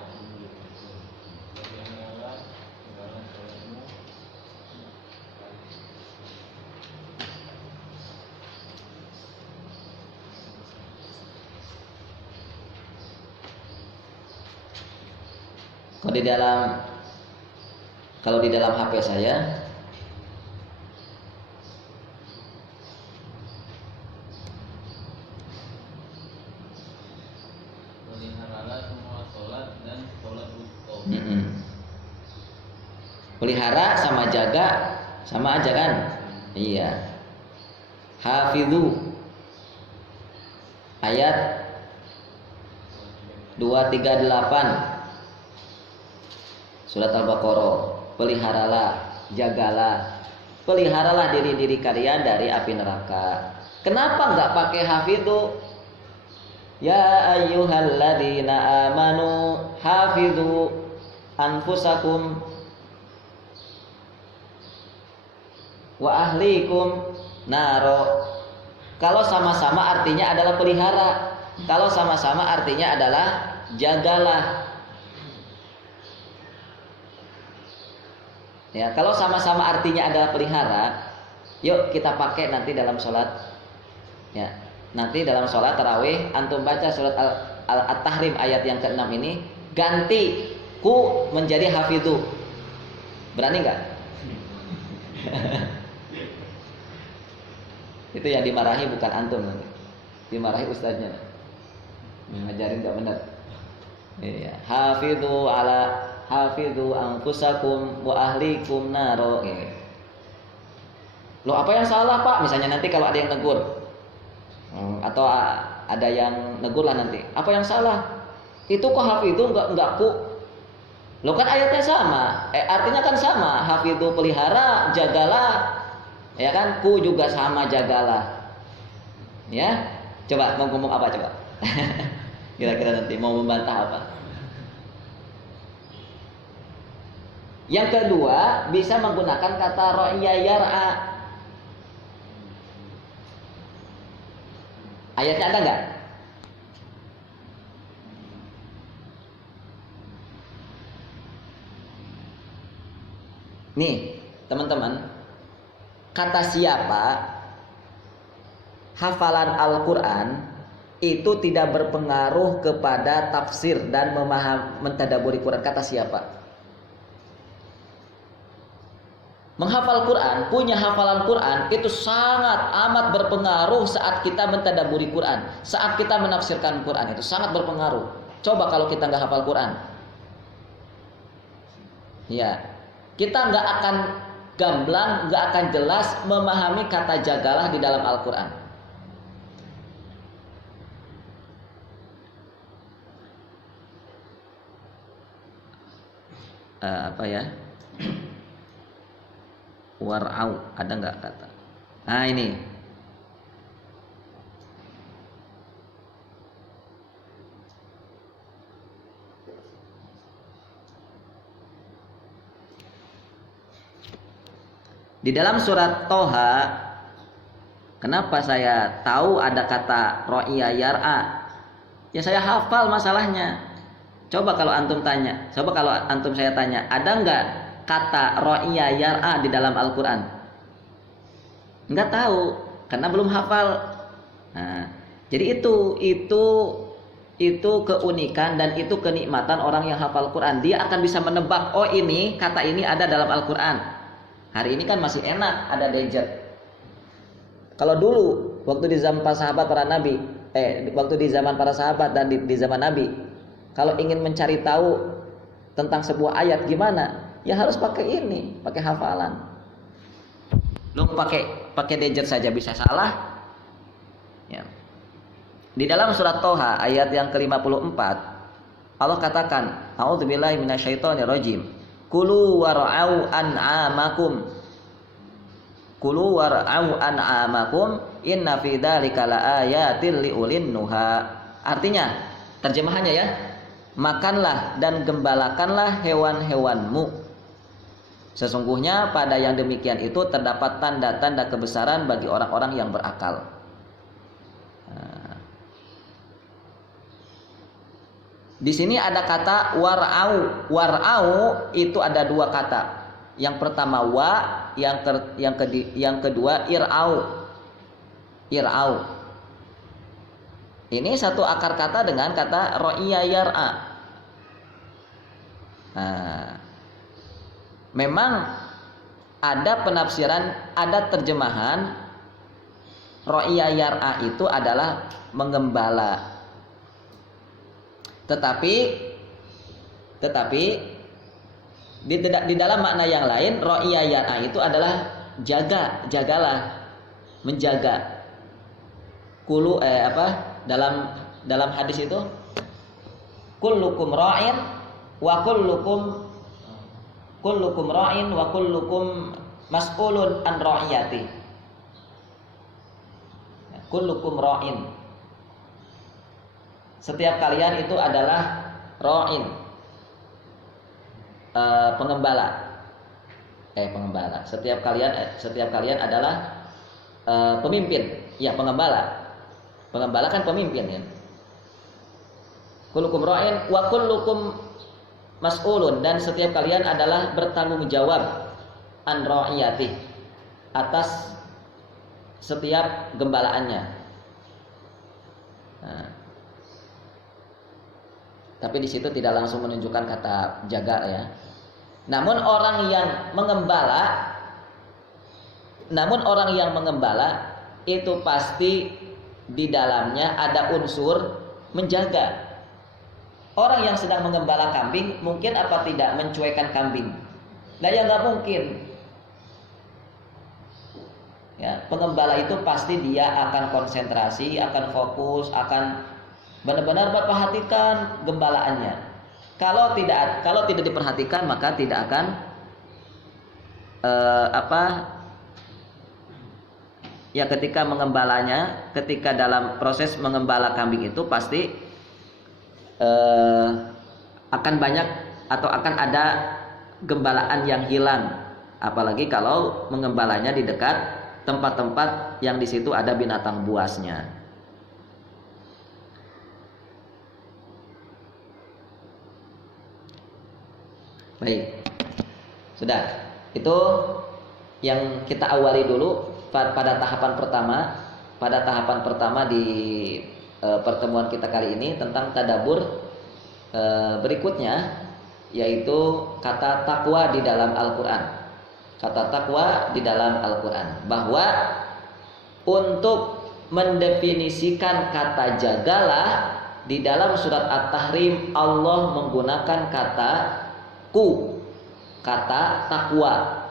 Kalau di dalam HP saya peliharalah semua sholat dan sholat wusta. Pelihara sama jaga sama aja kan? Iya. Hafidhu ayat 238 Surat Al-Baqarah. Peliharalah, jagalah, peliharalah diri-diri kalian dari api neraka. Kenapa nggak pakai hafidhu? Ya ayyuhalladzina amanu hafidhu anfusakum wa ahlikum naro. Kalau sama-sama artinya adalah pelihara. Kalau sama-sama artinya adalah jagalah. Ya, kalau sama-sama artinya adalah pelihara, yuk kita pakai nanti dalam sholat. Ya, nanti dalam sholat tarawih antum baca surat At-Tahrim ayat yang ke-6 ini, ganti ku menjadi hafidhu. Berani nggak? Itu yang dimarahi bukan antum nanti. Dimarahi ustadznya. Ngajarin nggak benar. Iya, hafidhu anfusakum wa ahlikum naro. Loh, apa yang salah Pak? Misalnya nanti kalau ada yang negur, atau ada yang negur lah nanti. Apa yang salah? Itu kok hafidhu enggak ku? Loh, kan ayatnya sama. Artinya kan sama. Hafidhu pelihara, jagalah. Ya kan? Ku juga sama, jagalah. Ya? Coba mau ngomong apa coba? Kira-kira nanti mau membantah apa? Yang kedua, bisa menggunakan kata ro'ya yar'a. Ayatnya ada nggak? Nih, teman-teman, kata siapa hafalan Al-Quran itu tidak berpengaruh kepada tafsir dan mentadaburi Quran. Kata siapa? Menghafal Quran, punya hafalan Quran itu sangat amat berpengaruh saat kita mentadaburi Quran, saat kita menafsirkan Quran, itu sangat berpengaruh. Coba kalau kita nggak hafal Quran, ya kita nggak akan gamblang, nggak akan jelas memahami kata jagalah di dalam Al-Quran. Apa ya? War'au, ada nggak kata? Nah ini, di dalam surat Toha, kenapa saya tahu ada kata ro'ya yar'a? Ya saya hafal masalahnya. Coba kalau antum tanya, coba kalau antum saya tanya, ada nggak kata ro'ya yar'a di dalam Al-Quran? Nggak tahu, karena belum hafal. Nah, jadi itu keunikan dan itu kenikmatan orang yang hafal Quran. Dia akan bisa menebak, oh ini kata ini ada dalam Al-Quran. Hari ini kan masih enak ada gadget. Kalau dulu waktu di zaman para sahabat para nabi, waktu di zaman para sahabat dan di zaman Nabi, kalau ingin mencari tahu tentang sebuah ayat gimana? Ya harus pakai ini, pakai hafalan. Lo pakai gadget saja bisa salah. Ya. Di dalam surat Toha ayat yang ke-54, Allah katakan, A'udzubillahi minasyaitonirrajim. Kulu war'au an'amakum. Kulu war'au an'amakum inna fi dzalika laayatil liulin nuha. Artinya, terjemahannya ya, makanlah dan gembalakanlah hewan-hewanmu. Sesungguhnya pada yang demikian itu terdapat tanda-tanda kebesaran bagi orang-orang yang berakal. Di sini ada kata war'au. War'au itu ada dua kata. Yang pertama wa, yang kedua ir'au. Ir'au. Ini satu akar kata dengan kata ro'ya yar'a. Nah, memang ada penafsiran, ada terjemahan ro'ya yar'a itu adalah menggembala. Tetapi di dalam makna yang lain ro'ya yar'a itu adalah jagalah, menjaga. Kulu dalam hadis itu kullukum ra'in wa kullukum ra'in wa kullukum mas'ulun an ra'iyati. Kullukum ra'in. Setiap kalian itu adalah ra'in, pengembala. Pengembala. Setiap kalian adalah pemimpin, ya pengembala. Pengembala kan pemimpin ya. Kullukum ra'in wa kullukum mas'ulun, dan setiap kalian adalah bertanggung jawab an ra'iyati, atas setiap gembalaannya. Nah, tapi di situ tidak langsung menunjukkan kata jaga ya. Namun orang yang mengembala itu pasti di dalamnya ada unsur menjaga. Orang yang sedang mengembala kambing mungkin apa tidak mencuekan kambing? Nah ya nggak mungkin. Ya, pengembala itu pasti dia akan konsentrasi, akan fokus, akan benar-benar memperhatikan gembalaannya. Kalau tidak diperhatikan maka tidak akan ketika dalam proses mengembala kambing itu pasti akan banyak atau akan ada gembalaan yang hilang, apalagi kalau mengembalanya di dekat tempat-tempat yang di situ ada binatang buasnya. Baik, sudah. Itu yang kita awali dulu pada tahapan pertama di pertemuan kita kali ini tentang tadabbur. Berikutnya yaitu kata takwa di dalam Al-Quran. Kata takwa di dalam Al-Quran, bahwa untuk mendefinisikan kata jagalah di dalam surat At-Tahrim Allah menggunakan kata kata takwa.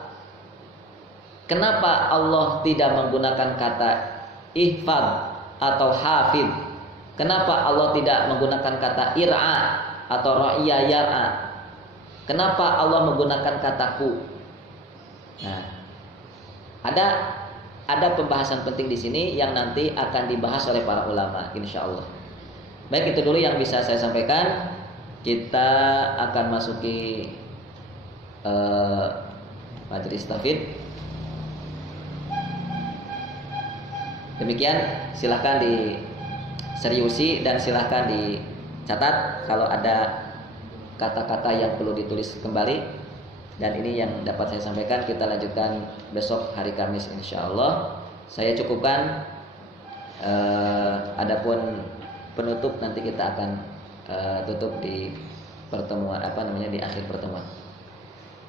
Kenapa Allah tidak menggunakan kata ihfad atau hafid? Kenapa Allah tidak menggunakan kata ir'a atau ra'iya yar'a? Kenapa Allah menggunakan kata ku? Nah, ada pembahasan penting di sini yang nanti akan dibahas oleh para ulama, insya Allah. Baik, itu dulu yang bisa saya sampaikan. Kita akan masuki majelis tafid. Demikian, silahkan diseriusi dan silahkan dicatat kalau ada kata-kata yang perlu ditulis kembali. Dan ini yang dapat saya sampaikan. Kita lanjutkan besok hari Kamis insya Allah. Saya cukupkan. Adapun penutup nanti kita akan tutup di pertemuan di akhir pertemuan.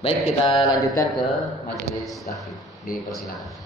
Baik, kita lanjutkan ke majelis tahfidz. Dipersilakan.